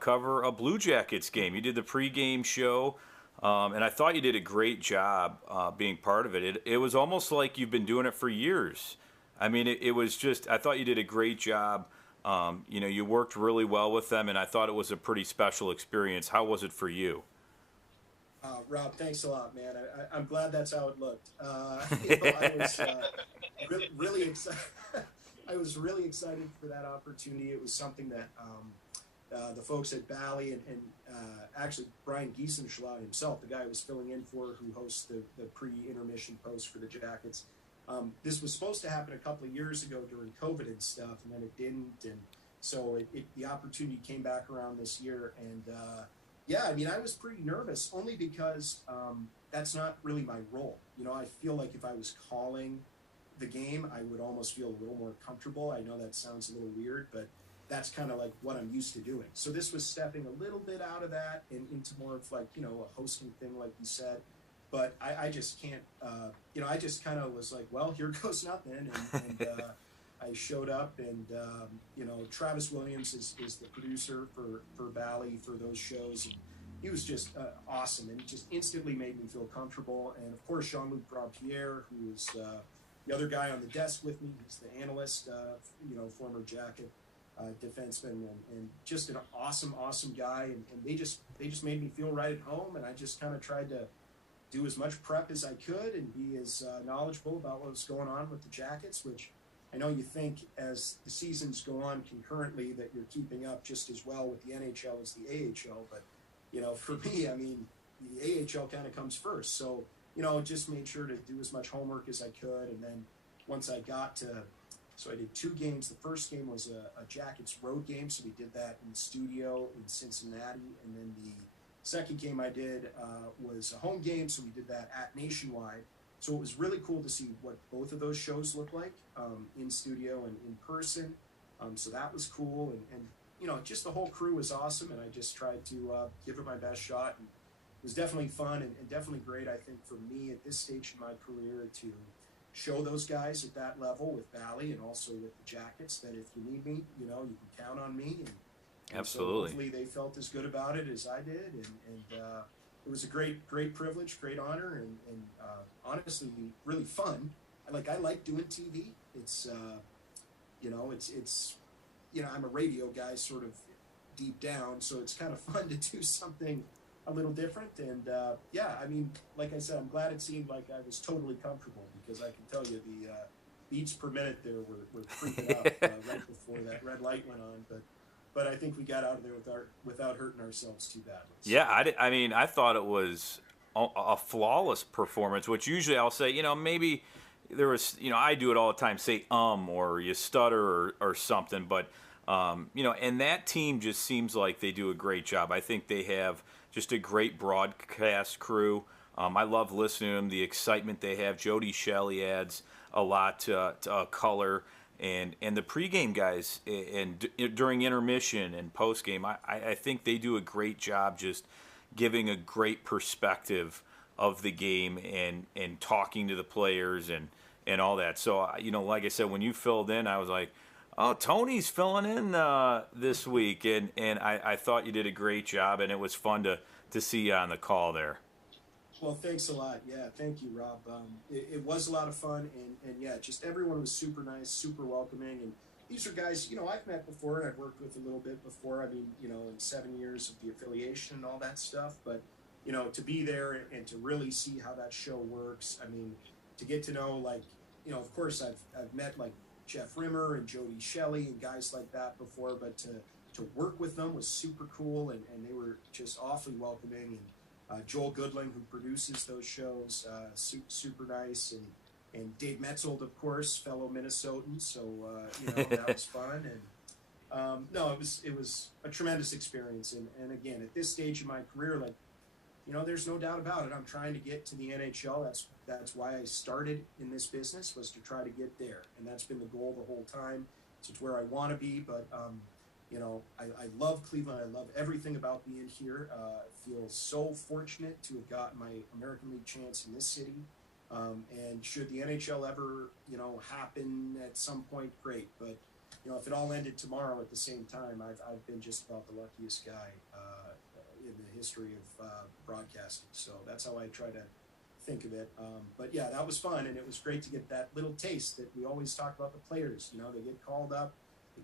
cover a Blue Jackets game. You did the pregame show, and I thought you did a great job being part of it. It was almost like you've been doing it for years. I mean, it was just, I thought you did a great job. You worked really well with them, and I thought it was a pretty special experience. How was it for you? Rob, thanks a lot, man. I'm glad that's how it looked. I was really excited. I was really excited for that opportunity. It was something that the folks at Bally and actually Brian Giesenschlatt himself, the guy who was filling in for, who hosts the pre-intermission post for the Jackets. This was supposed to happen a couple of years ago during COVID and stuff, and then it didn't. And so the opportunity came back around this year. And I mean, I was pretty nervous, only because that's not really my role. I feel like if I was calling the game, I would almost feel a little more comfortable. I know that sounds a little weird, but that's kind of like what I'm used to doing. So this was stepping a little bit out of that and into more of like, you know, a hosting thing, like you said. But I just can't, you know, I just kind of was like, well, here goes nothing. And I showed up, and, you know, Travis Williams is the producer for Bally for those shows. And he was just awesome, and just instantly made me feel comfortable. And of course, Jean-Luc Brampierre, who is the other guy on the desk with me. He's the analyst, you know, former Jacket defenseman, and just an awesome guy. And they just made me feel right at home. And I just kind of tried to do as much prep as I could and be as knowledgeable about what was going on with the Jackets, which I know you think as the seasons go on concurrently that you're keeping up just as well with the NHL as the AHL. But, you know, for me, I mean, the AHL kind of comes first. So, you know, just made sure to do as much homework as I could. And then once I got to, so I did 2 games. The first game was a Jackets road game. So we did that in the studio in Cincinnati. And then the second game I did was a home game. So we did that at Nationwide. So it was really cool to see what both of those shows look like in studio and in person. So that was cool. And, you know, just the whole crew was awesome. And I just tried to give it my best shot. And it was definitely fun and definitely great, I think, for me at this stage in my career to show those guys at that level with Bally and also with the Jackets that if you need me, you know, you can count on me. And Absolutely. So hopefully they felt as good about it as I did. And it was a great privilege, great honor, and honestly, really fun. I like doing TV. It's, you know, it's, you know, I'm a radio guy sort of deep down, so it's kind of fun to do something a little different. And yeah, I mean, like I said, I'm glad it seemed like I was totally comfortable, because I can tell you the beats per minute there were creeping up right before that red light went on. But I think we got out of there without hurting ourselves too badly. So. Yeah, I mean, I thought it was a flawless performance, which usually I'll say, you know, maybe there was, you know, I do it all the time, say or you stutter or something. But, you know, and that team just seems like they do a great job. I think they have just a great broadcast crew. I love listening to them, the excitement they have. Jody Shelley adds a lot to color. And the pregame guys and during intermission and postgame, I think they do a great job just giving a great perspective of the game and talking to the players and all that. So, you know, like I said, when you filled in, I was like, oh, Tony's filling in this week. And I thought you did a great job, and it was fun to see you on the call there. Well, thanks a lot. Yeah, thank you, Rob. It was a lot of fun, and yeah, just everyone was super nice, super welcoming. And these are guys, you know, I've met before and I've worked with a little bit before. I mean, you know, in 7 years of the affiliation and all that stuff. But, you know, to be there and to really see how that show works, I mean, to get to know, like, you know, of course, I've met, like, Jeff Rimmer and Jody Shelley and guys like that before, but to work with them was super cool, and they were just awfully welcoming. And Joel Goodling, who produces those shows, super nice, and Dave Metzold, of course, fellow Minnesotan. So you know, that was fun, and no, it was a tremendous experience. And again, at this stage of my career, like, you know, there's no doubt about it, I'm trying to get to the NHL. That's why I started in this business, was to try to get there, and that's been the goal the whole time. So it's where I want to be, but. You know, I love Cleveland. I love everything about being here. I feel so fortunate to have gotten my American League chance in this city. And should the NHL ever, you know, happen at some point, great. But, you know, if it all ended tomorrow at the same time, I've been just about the luckiest guy in the history of broadcasting. So that's how I try to think of it. But yeah, that was fun, and it was great to get that little taste that we always talk about the players. You know, they get called up.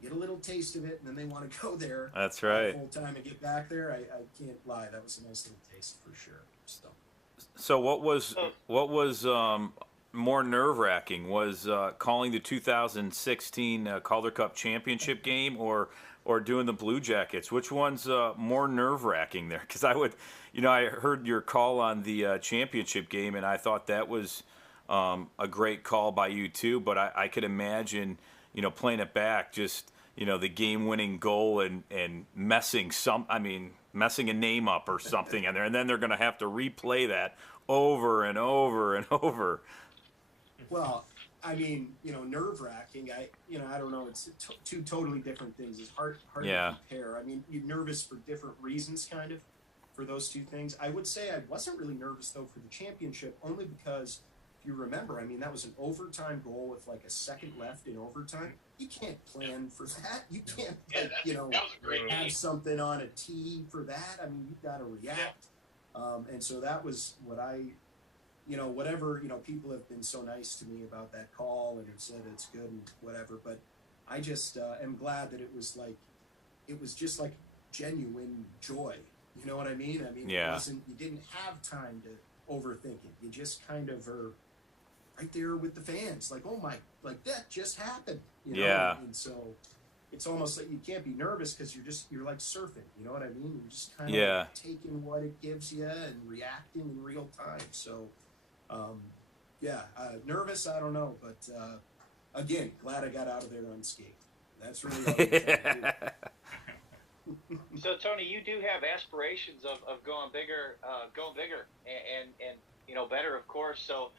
Get a little taste of it, and then they want to go there. That's right. Full time and get back there. I can't lie. That was a nice little taste for sure. So what was more nerve wracking? Was calling the 2016 Calder Cup championship game, or doing the Blue Jackets? Which one's more nerve wracking there? Because I heard your call on the championship game, and I thought that was a great call by you too. But I could imagine, you know, playing it back, just, you know, the game-winning goal and messing a name up or something in there, and then they're going to have to replay that over and over and over. Well, I mean, nerve-wracking. I don't know. It's two totally different things. It's hard Yeah. to compare. I mean, you're nervous for different reasons, kind of, for those two things. I would say I wasn't really nervous, though, for the championship, only because, if you remember, I mean, that was an overtime goal with like a second left in overtime. You can't plan for that. You can't, that was a great have game. something on a tee for that. I mean, you've got to react. And so that was what whatever, people have been so nice to me about that call and have said it's good and whatever, but I just am glad that it was just like genuine joy. You know what I mean? I mean, Yeah. It wasn't, you didn't have time to overthink it. You just kind of are right there with the fans. Like, oh my, like that just happened. Yeah. And so it's almost like you can't be nervous because you're like surfing. You know what I mean? You're just kind of Yeah. taking what it gives you and reacting in real time. So, nervous, I don't know, but again, glad I got out of there unscathed. That's really all I'm trying to do. So Tony, you do have aspirations of going bigger, and better, of course. So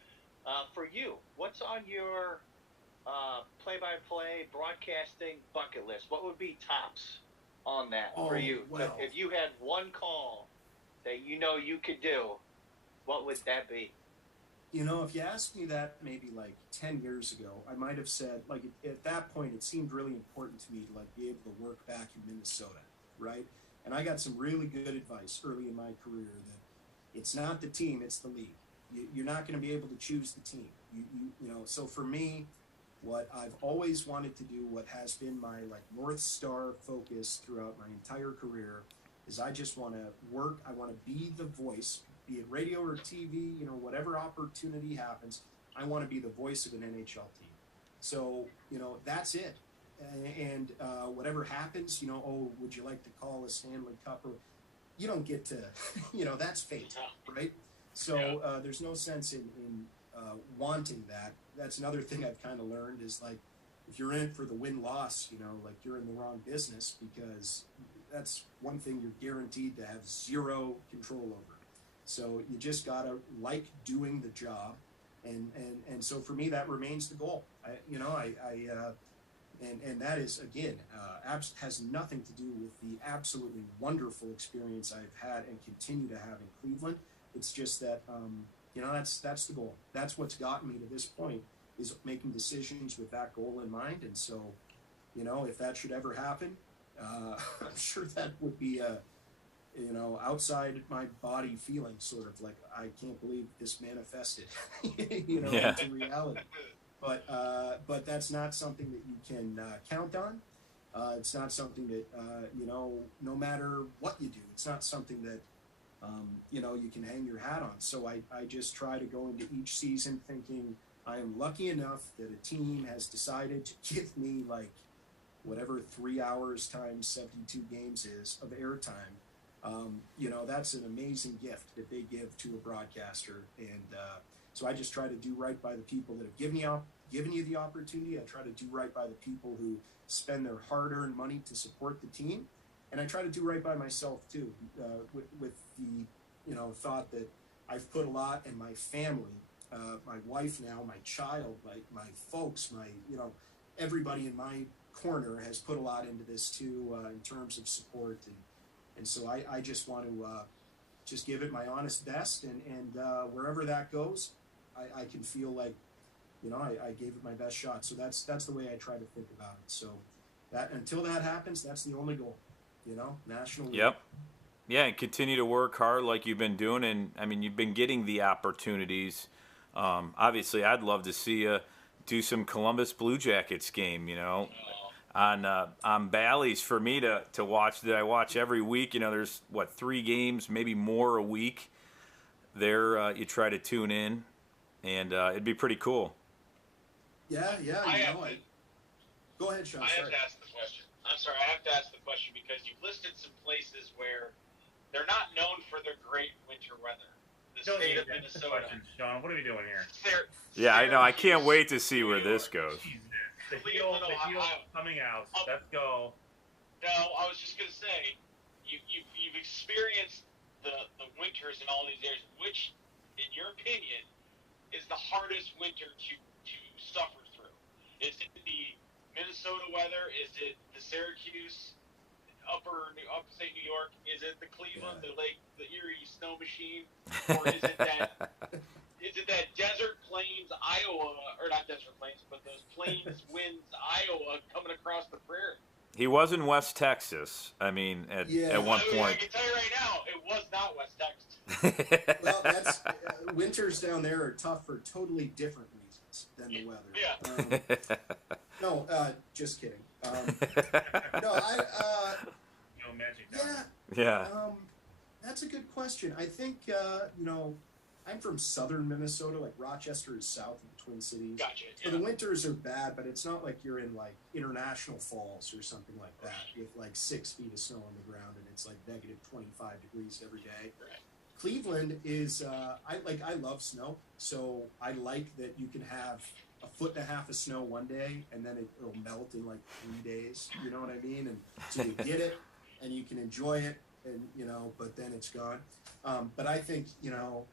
for you, what's on your play-by-play broadcasting bucket list? What would be tops on that for you? Well, If you had one call that you could do, what would that be? If you asked me that maybe like 10 years ago, I might have said, like, at that point, it seemed really important to me to like be able to work back in Minnesota, right? And I got some really good advice early in my career that it's not the team, it's the league. You're not going to be able to choose the team. So for me, what I've always wanted to do, what has been my like North Star focus throughout my entire career, is I just want to work. I want to be the voice, be it radio or TV, whatever opportunity happens, I want to be the voice of an NHL team. So, that's it. And whatever happens, would you like to call a Stanley Cup? Or you don't get to, that's fate, right? So there's no sense in wanting that. That's another thing I've kind of learned is like, if you're in it for the win-loss, like you're in the wrong business, because that's one thing you're guaranteed to have zero control over. So you just gotta like doing the job, and so for me that remains the goal. And that is again has nothing to do with the absolutely wonderful experience I've had and continue to have in Cleveland. It's just that that's the goal. That's what's gotten me to this point, is making decisions with that goal in mind. And so, if that should ever happen, I'm sure that would be outside my body feeling, sort of like, I can't believe this manifested, into reality. But that's not something that you can count on. It's not something that, no matter what you do, it's not something that, you can hang your hat on. So I just try to go into each season thinking I am lucky enough that a team has decided to give me like whatever 3 hours times 72 games is of airtime. That's an amazing gift that they give to a broadcaster. And so I just try to do right by the people that have given you the opportunity. I try to do right by the people who spend their hard-earned money to support the team. And I try to do right by myself too, with the, thought that I've put a lot in my family, my wife now, my child, my folks, everybody in my corner has put a lot into this too, in terms of support. And so I just want to just give it my honest best, and wherever that goes, I can feel like, I gave it my best shot. So that's the way I try to think about it. So that until that happens, that's the only goal, national. Yep. Yeah, and continue to work hard like you've been doing, and I mean, you've been getting the opportunities. Obviously, I'd love to see you do some Columbus Blue Jackets game, on Bally's for me to watch, that I watch every week. There's 3 games, maybe more a week. There, you try to tune in, and it'd be pretty cool. Yeah. Go ahead, Sean. I have to ask the question. I'm sorry, I have to ask the question because you've listed some places where they're not known for their great winter weather. The state of Minnesota. Sean, what are we doing here? Yeah, I know. I can't wait to see where this goes. The heel coming out. Let's go. No, I was just gonna say, you've experienced the winters in all these areas. Which, in your opinion, is the hardest winter to suffer through? Is it the Minnesota weather? Is it the Syracuse, upstate New York? Is it the Cleveland, the Erie snow machine? Or is it that desert plains Iowa, or not desert plains, but those plains winds Iowa coming across the prairie? He was in West Texas. I mean, at one point. I can tell you right now, it was not West Texas. Well, that's winters down there are tough for totally different reasons than the weather. Yeah. No, just kidding. No, No magic. Yeah. That's a good question. I think I'm from southern Minnesota. Like Rochester is south of the Twin Cities. Gotcha. So the winters are bad, but it's not like you're in like International Falls or something like that with like 6 feet of snow on the ground and it's like negative 25 degrees every day. Right. Cleveland is I love snow, so I like that you can have a foot and a half of snow one day and then it'll melt in like 3 days. You know what I mean? And so you get it and you can enjoy it, and but then it's gone. But I think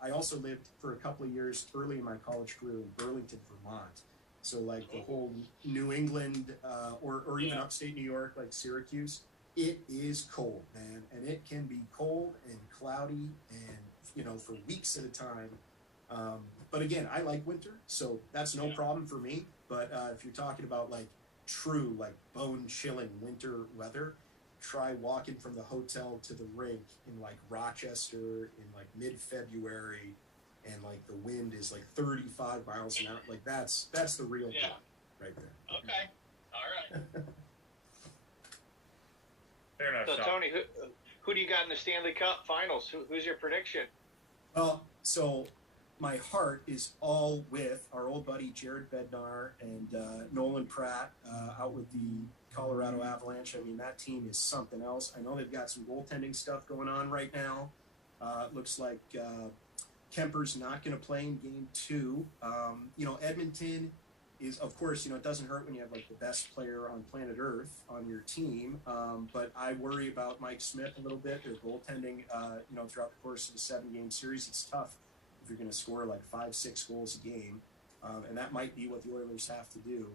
I also lived for a couple of years early in my college career in Burlington, Vermont. So like the whole New England or even upstate New York, like Syracuse, it is cold, man, and it can be cold and cloudy and for weeks at a time. But again, I like winter, so that's no problem for me. But if you're talking about like true, like bone-chilling winter weather, try walking from the hotel to the rink in like Rochester in like mid-February, and like the wind is like 35 miles an hour. Like that's the real deal right there. Okay. All right. Fair enough. So Tony, who do you got in the Stanley Cup Finals? Who's your prediction? Well, so my heart is all with our old buddy Jared Bednar and Nolan Pratt out with the Colorado Avalanche. I mean, that team is something else. I know they've got some goaltending stuff going on right now. It looks like Kemper's not going to play in Game 2. Edmonton is, of course, it doesn't hurt when you have like the best player on planet Earth on your team. But I worry about Mike Smith a little bit. Their goaltending, throughout the course of a 7-game series, it's tough if you're going to score like 5-6 goals a game. And that might be what the Oilers have to do.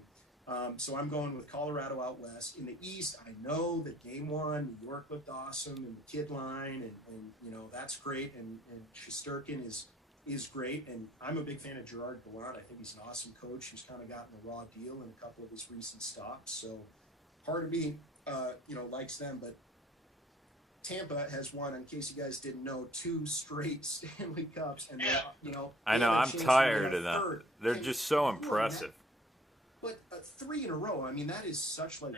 So I'm going with Colorado out west. In the East, I know that Game 1, New York looked awesome, and the kid line, and that's great, and Shesterkin is great, and I'm a big fan of Gerard Gallant. I think he's an awesome coach who's kind of gotten a raw deal in a couple of his recent stops. So part of me, likes them, but Tampa has won, in case you guys didn't know, 2 straight Stanley Cups, and I know, I'm tired of them. They're just so impressive. But 3 in a row, I mean, that is such like,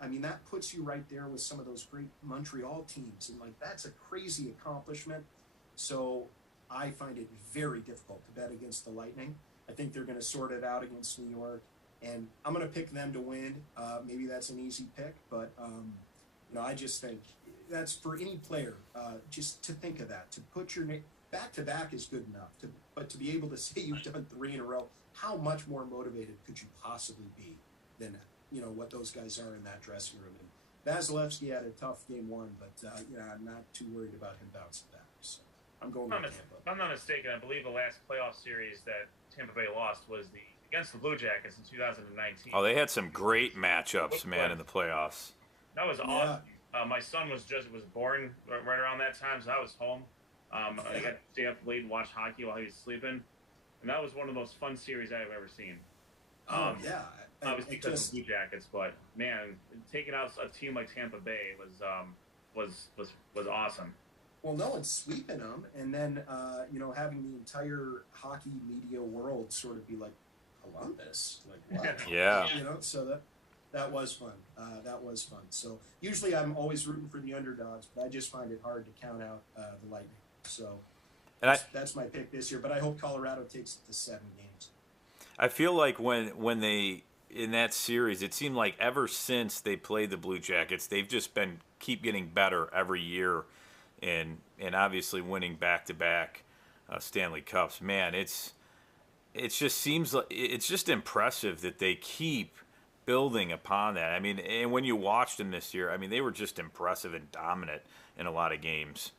that puts you right there with some of those great Montreal teams. And like, that's a crazy accomplishment. So I find it very difficult to bet against the Lightning. I think they're going to sort it out against New York. And I'm going to pick them to win. Maybe that's an easy pick, but, I just think that's for any player, just to think of that, to put your name back-to-back is good enough. But to be able to say you've done 3 in a row, how much more motivated could you possibly be than what those guys are in that dressing room? And Vasilevsky had a tough Game 1, but I'm not too worried about him bouncing back. So I'm going with Tampa. If I'm not mistaken, I believe the last playoff series that Tampa Bay lost was against the Blue Jackets in 2019. Oh, they had some great matchups, man, in the playoffs. That was awesome. My son was born right around that time, so I was home. I got to stay up late and watch hockey while he was sleeping. And that was one of the most fun series I've ever seen. Obviously because of the Blue Jackets, but man, taking out a team like Tampa Bay was awesome. Well, no one's sweeping them, and then having the entire hockey media world sort of be like, Columbus, like what? Yeah. So that was fun. That was fun. So usually I'm always rooting for the underdogs, but I just find it hard to count out the Lightning. So. And that's my pick this year, but I hope Colorado takes it to 7 games. I feel like when they in that series, it seemed like ever since they played the Blue Jackets, they've just keep getting better every year, and obviously winning back-to-back Stanley Cups. Man, it just seems like it's just impressive that they keep building upon that. I mean, and when you watched them this year, I mean, they were just impressive and dominant in a lot of games.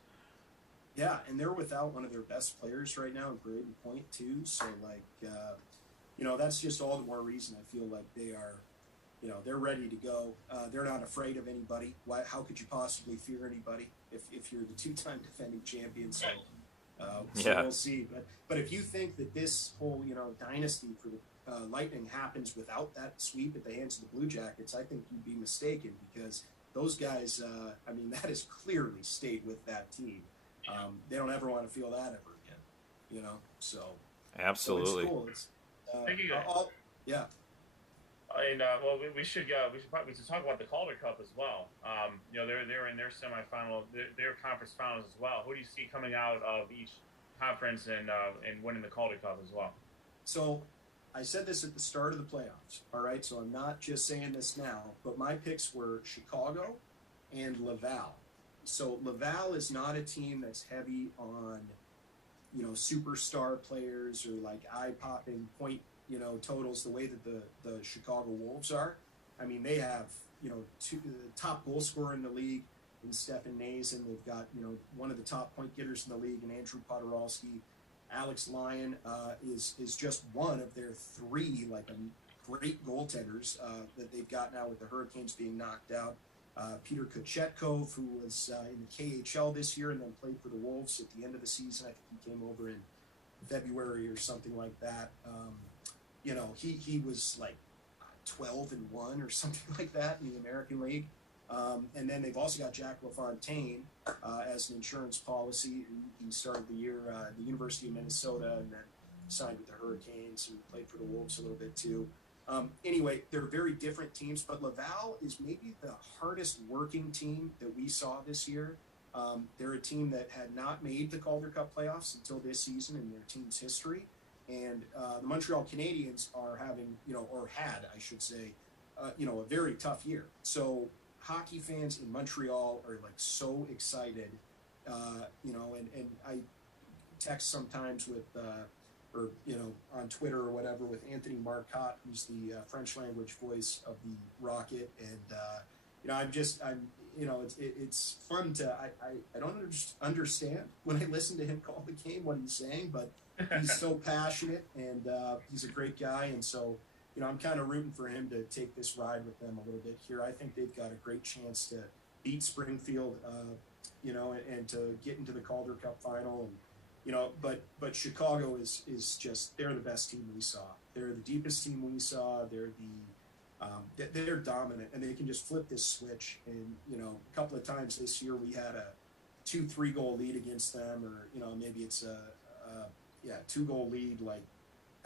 Yeah, and they're without one of their best players right now, Braden Point, too. So, like, that's just all the more reason I feel like they are, they're ready to go. They're not afraid of anybody. How could you possibly fear anybody if you're the two-time defending champion? So, so we'll see. But if you think that this whole, dynasty for the Lightning happens without that sweep at the hands of the Blue Jackets, I think you'd be mistaken, because those guys, that has clearly stayed with that team. They don't ever want to feel that ever again, so. Absolutely. So it's cool. It's, Thank you, guys. Yeah. And we should probably talk about the Calder Cup as well. They're in their semifinal, their conference finals as well. Who do you see coming out of each conference and winning the Calder Cup as well? So I said this at the start of the playoffs. All right, so I'm not just saying this now, but my picks were Chicago and Laval. So Laval is not a team that's heavy on, superstar players or like eye-popping point, totals the way that the Chicago Wolves are. I mean, they have, the top goal scorer in the league in Stefan Nazen. They've got, one of the top point getters in the league in Andrew Podorowski. Alex Lyon is just one of their three, great goaltenders that they've got now with the Hurricanes being knocked out. Peter Kochetkov, who was in the KHL this year and then played for the Wolves at the end of the season. I think he came over in February or something like that. He was like 12-1 or something like that in the American League. And then they've also got Jack LaFontaine as an insurance policy. He started the year at the University of Minnesota and then signed with the Hurricanes and played for the Wolves a little bit too. Anyway, they're very different teams, but Laval is maybe the hardest working team that we saw this year. They're a team that had not made the Calder Cup playoffs until this season in their team's history. And the Montreal Canadiens are having, or had, I should say, a very tough year. So hockey fans in Montreal are so excited, and I text sometimes with, on Twitter or whatever with Anthony Marcotte, who's the French language voice of the Rocket. And, it's fun to, I don't understand when I listen to him call the game, what he's saying, but he's so passionate and he's a great guy. And so, I'm kind of rooting for him to take this ride with them a little bit here. I think they've got a great chance to beat Springfield, and to get into the Calder Cup final. And, but Chicago is just, they're the best team we saw. They're the deepest team we saw. They're dominant, and they can just flip this switch. And, a couple of times this year we had a 2-3 goal lead against them, or, maybe it's a 2-goal lead,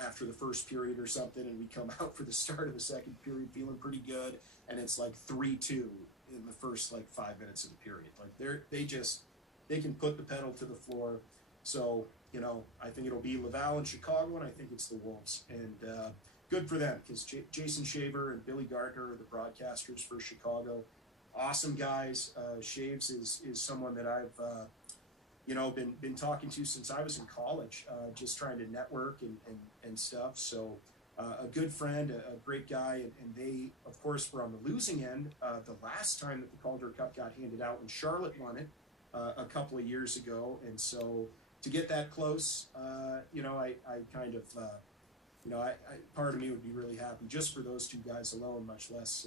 after the first period or something, and we come out for the start of the second period feeling pretty good, and it's 3-2 in the first 5 minutes of the period. They can put the pedal to the floor. So, I think it'll be Laval and Chicago, and I think it's the Wolves. And good for them, because Jason Shaver and Billy Gardner are the broadcasters for Chicago. Awesome guys. Shaves is someone that I've been talking to since I was in college, just trying to network and stuff. So a good friend, a great guy, and they, of course, were on the losing end the last time that the Calder Cup got handed out when Charlotte won it a couple of years ago. And so to get that close, I kind of, part of me would be really happy just for those two guys alone, much less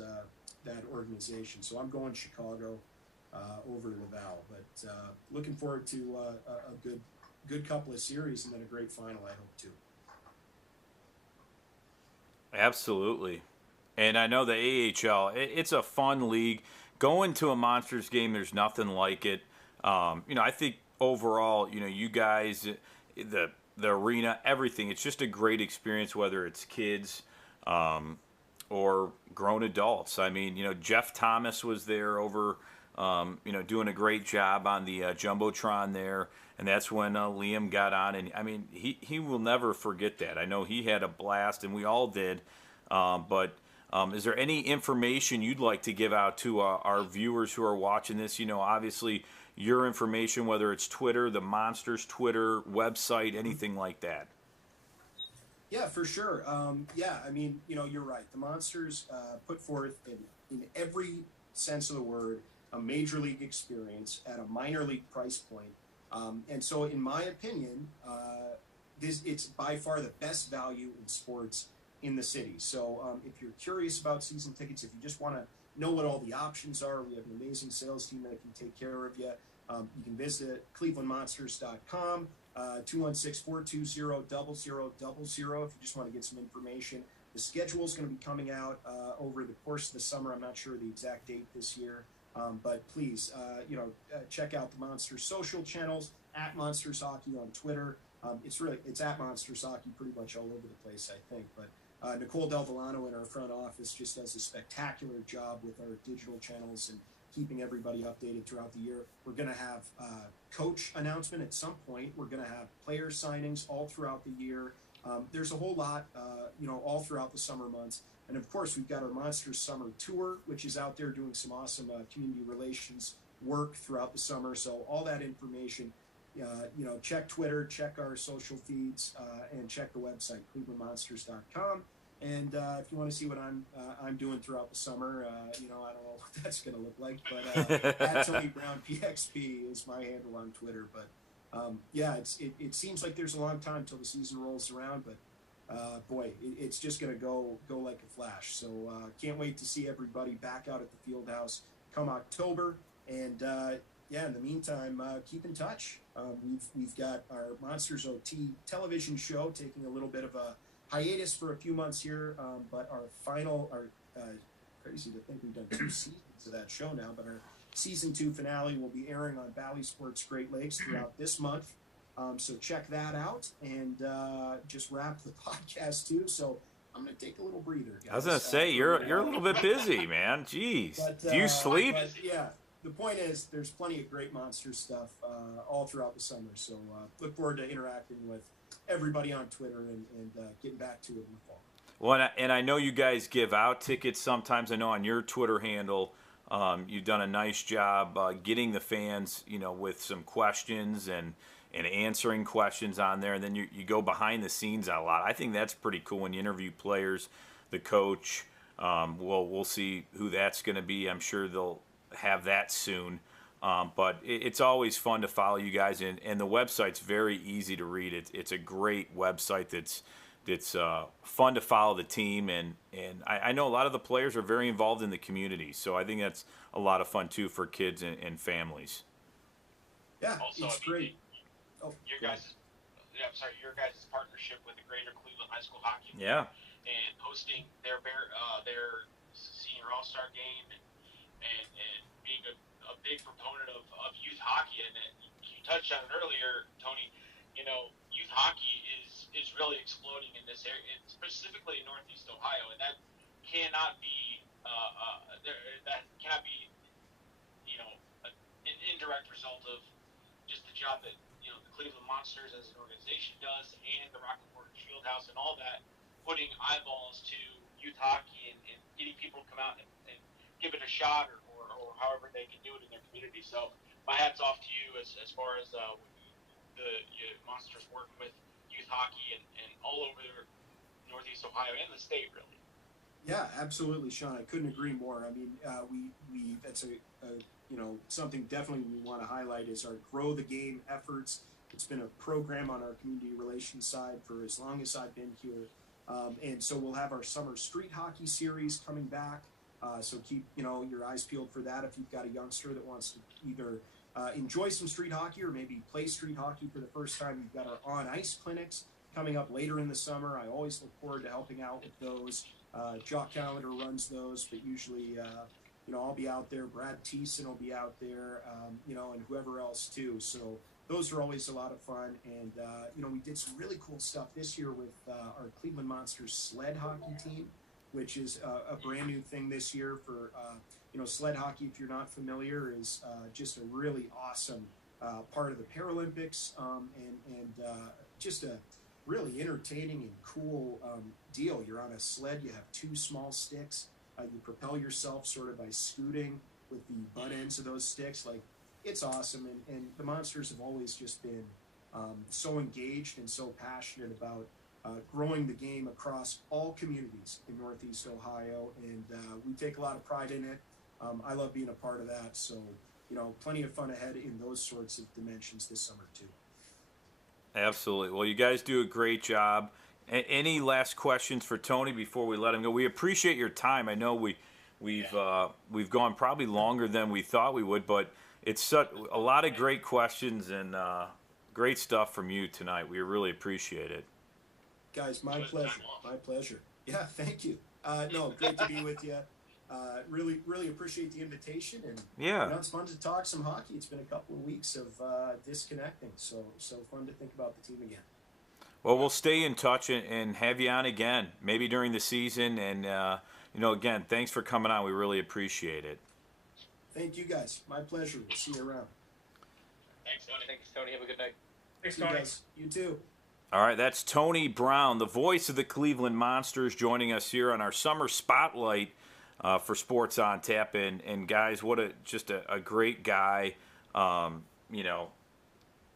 that organization. So I'm going Chicago over Laval, but looking forward to a good couple of series and then a great final, I hope, too. Absolutely. And I know the AHL, it's a fun league. Going to a Monsters game, there's nothing like it. I think overall, you guys, the arena, everything, it's just a great experience, whether it's kids or grown adults. I mean, Jeff Thomas was there over, doing a great job on the Jumbotron there. And that's when Liam got on. And, I mean, he will never forget that. I know he had a blast, and we all did. But is there any information you'd like to give out to our viewers who are watching this? Obviously, your information, whether it's Twitter, the Monsters Twitter, website, anything like that. Yeah, for sure. You're right. The Monsters put forth, in every sense of the word, a major league experience at a minor league price point. And so, in my opinion, it's by far the best value in sports in the city. So if you're curious about season tickets, if you just want to know what all the options are, we have an amazing sales team that can take care of you. You can visit clevelandmonsters.com, 216-420-0000 if you just want to get some information. The schedule is going to be coming out over the course of the summer. I'm not sure the exact date this year, but please, check out the Monsters social channels, at Monsters Hockey on Twitter. It's at Monsters Hockey pretty much all over the place, I think. But Nicole Del Villano in our front office just does a spectacular job with our digital channels and keeping everybody updated throughout the year. We're going to have coach announcement at some point. We're going to have player signings all throughout the year. There's a whole lot, all throughout the summer months. And of course, we've got our Monsters Summer Tour, which is out there doing some awesome community relations work throughout the summer. So all that information, check Twitter, check our social feeds, and check the website, clevelandmonsters.com. And if you want to see what I'm doing throughout the summer, I don't know what that's going to look like, but at Tony Brown PXP is my handle on Twitter. But it seems like there's a long time till the season rolls around, but boy, it's just going to go like a flash. So can't wait to see everybody back out at the field house come October. And in the meantime, keep in touch. We've got our Monsters OT television show taking a little bit of a hiatus for a few months here, but our crazy to think we've done 2 seasons of that show now, but our season 2 finale will be airing on Valley Sports Great Lakes throughout this month. So check that out, and just wrap the podcast too. So I'm going to take a little breather, guys. I was going to say, you're a little bit busy, man. Jeez. Do you sleep? Yeah. The point is, there's plenty of great Monster stuff all throughout the summer. So look forward to interacting with everybody on Twitter and getting back to it in the fall. Well, and I know you guys give out tickets sometimes. I know on your Twitter handle, you've done a nice job getting the fans, with some questions and answering questions on there. And then you go behind the scenes a lot. I think that's pretty cool when you interview players, the coach. We'll see who that's going to be. I'm sure they'll have that soon. But it's always fun to follow you guys, and the website's very easy to read. It's a great website that's fun to follow the team, and I know a lot of the players are very involved in the community, so I think that's a lot of fun too for kids and families. Yeah, also, it's great. Your guys' partnership with the Greater Cleveland High School Hockey League, Yeah, and hosting their senior All-Star game and being a big proponent of youth hockey. And you touched on it earlier, Tony. Youth hockey is really exploding in this area, specifically in Northeast Ohio, and that cannot be an indirect result of just the job that the Cleveland Monsters as an organization does, and the Rocket Mortgage Fieldhouse and all that, putting eyeballs to youth hockey and getting people to come out and give it a shot or however they can do it in their community. So my hat's off to you as far as the Monsters work with youth hockey and all over Northeast Ohio and the state, really. Yeah, absolutely, Sean. I couldn't agree more. I mean, we that's something definitely we want to highlight is our Grow the Game efforts. It's been a program on our community relations side for as long as I've been here. And so we'll have our summer street hockey series coming back. So keep your eyes peeled for that. If you've got a youngster that wants to either enjoy some street hockey or maybe play street hockey for the first time, we've got our on ice clinics coming up later in the summer. I always look forward to helping out with those. Jock Calendar runs those, but usually I'll be out there. Brad Thiessen will be out there, and whoever else too. So those are always a lot of fun. And we did some really cool stuff this year with our Cleveland Monsters sled hockey team, which is a brand new thing this year for sled hockey. If you're not familiar, is just a really awesome part of the Paralympics, and just a really entertaining and cool deal. You're on a sled. You have 2 small sticks. You propel yourself sort of by scooting with the butt ends of those sticks. Like, it's awesome. And the Monsters have always just been so engaged and so passionate about growing the game across all communities in Northeast Ohio, and we take a lot of pride in it. I love being a part of that, so plenty of fun ahead in those sorts of dimensions this summer too. Absolutely. Well, you guys do a great job. Any last questions for Tony before we let him go? We appreciate your time. I know we've gone probably longer than we thought we would, but it's such a lot of great questions and great stuff from you tonight. We really appreciate it. Guys, my pleasure. My pleasure. Yeah, thank you. No, great to be with you. Really appreciate the invitation, and it's fun to talk some hockey. It's been a couple of weeks of disconnecting, so fun to think about the team again. Well, we'll stay in touch and have you on again, maybe during the season. And again, thanks for coming on. We really appreciate it. Thank you, guys. My pleasure. We'll see you around. Thanks, Tony. Thanks, Tony. Have a good night. Thanks, See you Tony. guys. You too. All right, that's Tony Brown, the voice of the Cleveland Monsters, joining us here on our Summer Spotlight for Sports on Tap. And guys, what a great guy.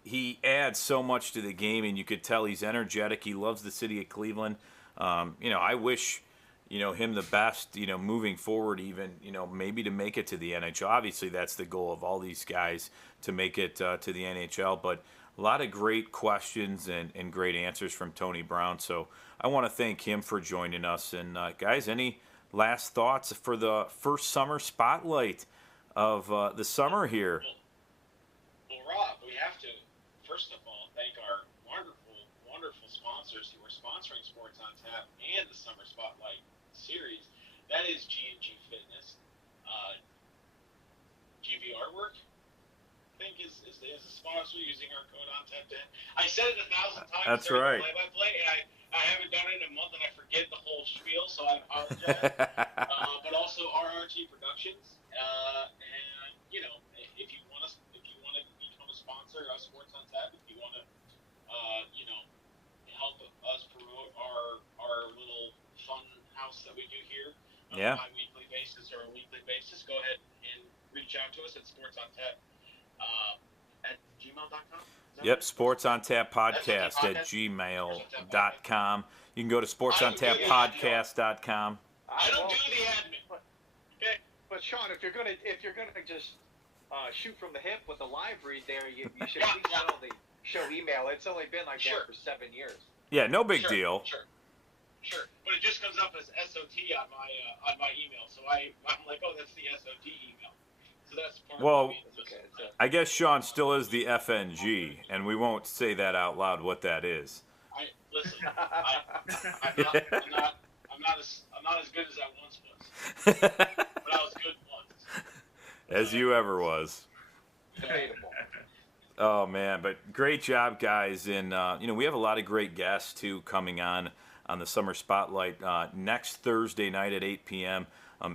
He adds so much to the game, and you could tell he's energetic. He loves the city of Cleveland. I wish, him the best, moving forward, even, maybe to make it to the NHL. Obviously, that's the goal of all these guys, to make it to the NHL. But a lot of great questions and great answers from Tony Brown. So I want to thank him for joining us. And guys, any last thoughts for the first Summer Spotlight of the summer here? Well, Rob, we have to, first of all, thank our wonderful sponsors who are sponsoring Sports on Tap and the Summer Spotlight series. That is G&G Fitness. GV Artwork, I think, is a sponsor using our code on tap 10. I said it 1,000 times. That's right. Play-by-play, and I haven't done it in a month, and I forget the whole spiel, so I apologize. But also RRT Productions, and if you want to become a sponsor of Sports on Tap, if you want to help us promote our little fun house that we do here on a bi-weekly basis or a weekly basis, go ahead and reach out to us at Sports on Tap at gmail.com. Yep, Sports on Tap Podcast at gmail.com. You can go to sportsontappodcast.com. I don't do the admin. Okay. But Sean, if you're gonna just shoot from the hip with a live read there, you should at least know the show email. It's only been like that for 7 years. Yeah, no big deal. Sure. But it just comes up as SOT on my email, so I'm like, oh, that's the SOT email. So that's part of it. I guess Sean still is the FNG, and we won't say that out loud what that is. I'm not as good as I once was, but I was good once. As you ever was. Oh man, but great job, guys, and we have a lot of great guests too coming on the Summer Spotlight next Thursday night at 8 p.m.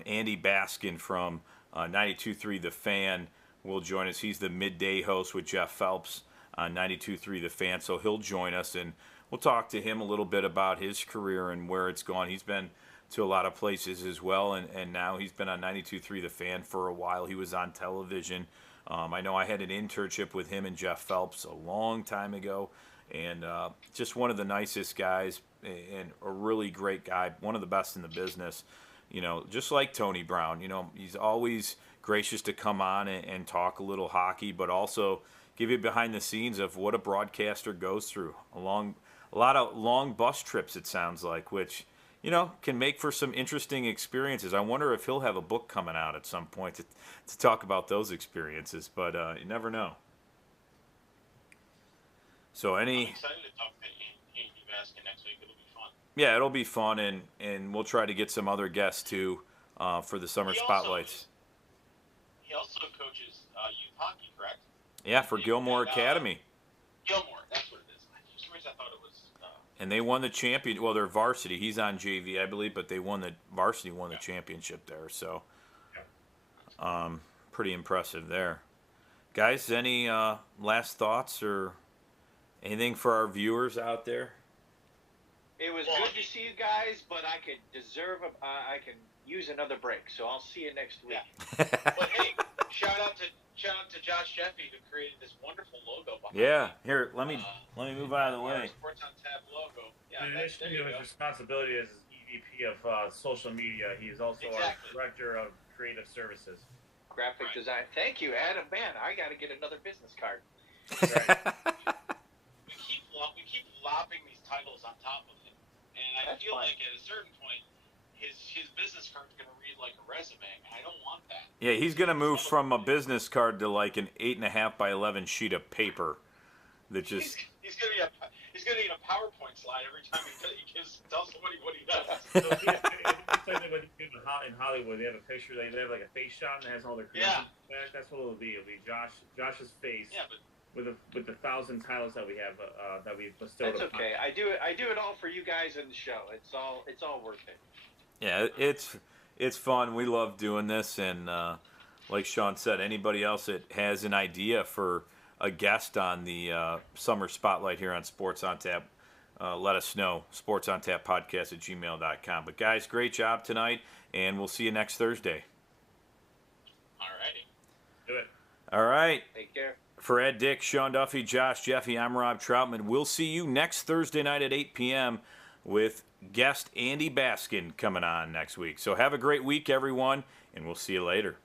Andy Baskin from 92.3 The Fan will join us. He's the midday host with Jeff Phelps on 92.3 The Fan, so he'll join us, and we'll talk to him a little bit about his career and where it's gone. He's been to a lot of places as well, and now he's been on 92.3 The Fan for a while. He was on television. I know I had an internship with him and Jeff Phelps a long time ago, and just one of the nicest guys and a really great guy, one of the best in the business. Just like Tony Brown, he's always gracious to come on and talk a little hockey, but also give you behind the scenes of what a broadcaster goes through. A lot of long bus trips, it sounds like, which, can make for some interesting experiences. I wonder if he'll have a book coming out at some point to talk about those experiences, but you never know. So I'm excited to talk to Andy Baskin next week. It'll be fun. Yeah, it'll be fun, and we'll try to get some other guests too for the Summer Spotlights. He also coaches youth hockey, correct? Yeah, for Gilmore Academy. Gilmore, that's what it is. For some reason I thought it was. And they won the champion. Well, they're varsity. He's on JV, I believe, but they won the championship there. So, pretty impressive there. Guys, any last thoughts or anything for our viewers out there? It was good to see you guys, but I could use another break, so I'll see you next week. Yeah. But hey, shout out to Josh Jeffy, who created this wonderful logo behind Yeah, here, let me move out of the way. Sports on Tap logo. Yeah, In addition to his responsibility as EVP of social media, he is also our Director of Creative Services. Graphic design. Thank you, Adam. Man, I got to get another business card. We keep keep lopping these titles on top of him, and I feel like at a certain point, his business card's going to read like a resume. And I don't want that. Yeah, he's going to move from a business card to like an 8.5 by 11 sheet of paper. That just he's going to get a PowerPoint slide every time he tells somebody what he does. So, it's like in Hollywood, they have a picture. They have like a face shot and it has all their credentials. Yeah. That's what it'll be. It'll be Josh's face. Yeah, but with the 1,000 titles that we have that we've bestowed. That's okay. I do it all for you guys in the show. It's all worth it. Yeah, it's fun. We love doing this, and like Sean said, anybody else that has an idea for a guest on the Summer Spotlight here on Sports on Tap, let us know. sportsontap.podcast@gmail.com. But guys, great job tonight, and we'll see you next Thursday. Alrighty. Do it. All right. Take care. For Ed, Dick, Sean Duffy, Josh, Jeffy, I'm Rob Troutman. We'll see you next Thursday night at 8 p.m. with guest Andy Baskin coming on next week. So have a great week, everyone, and we'll see you later.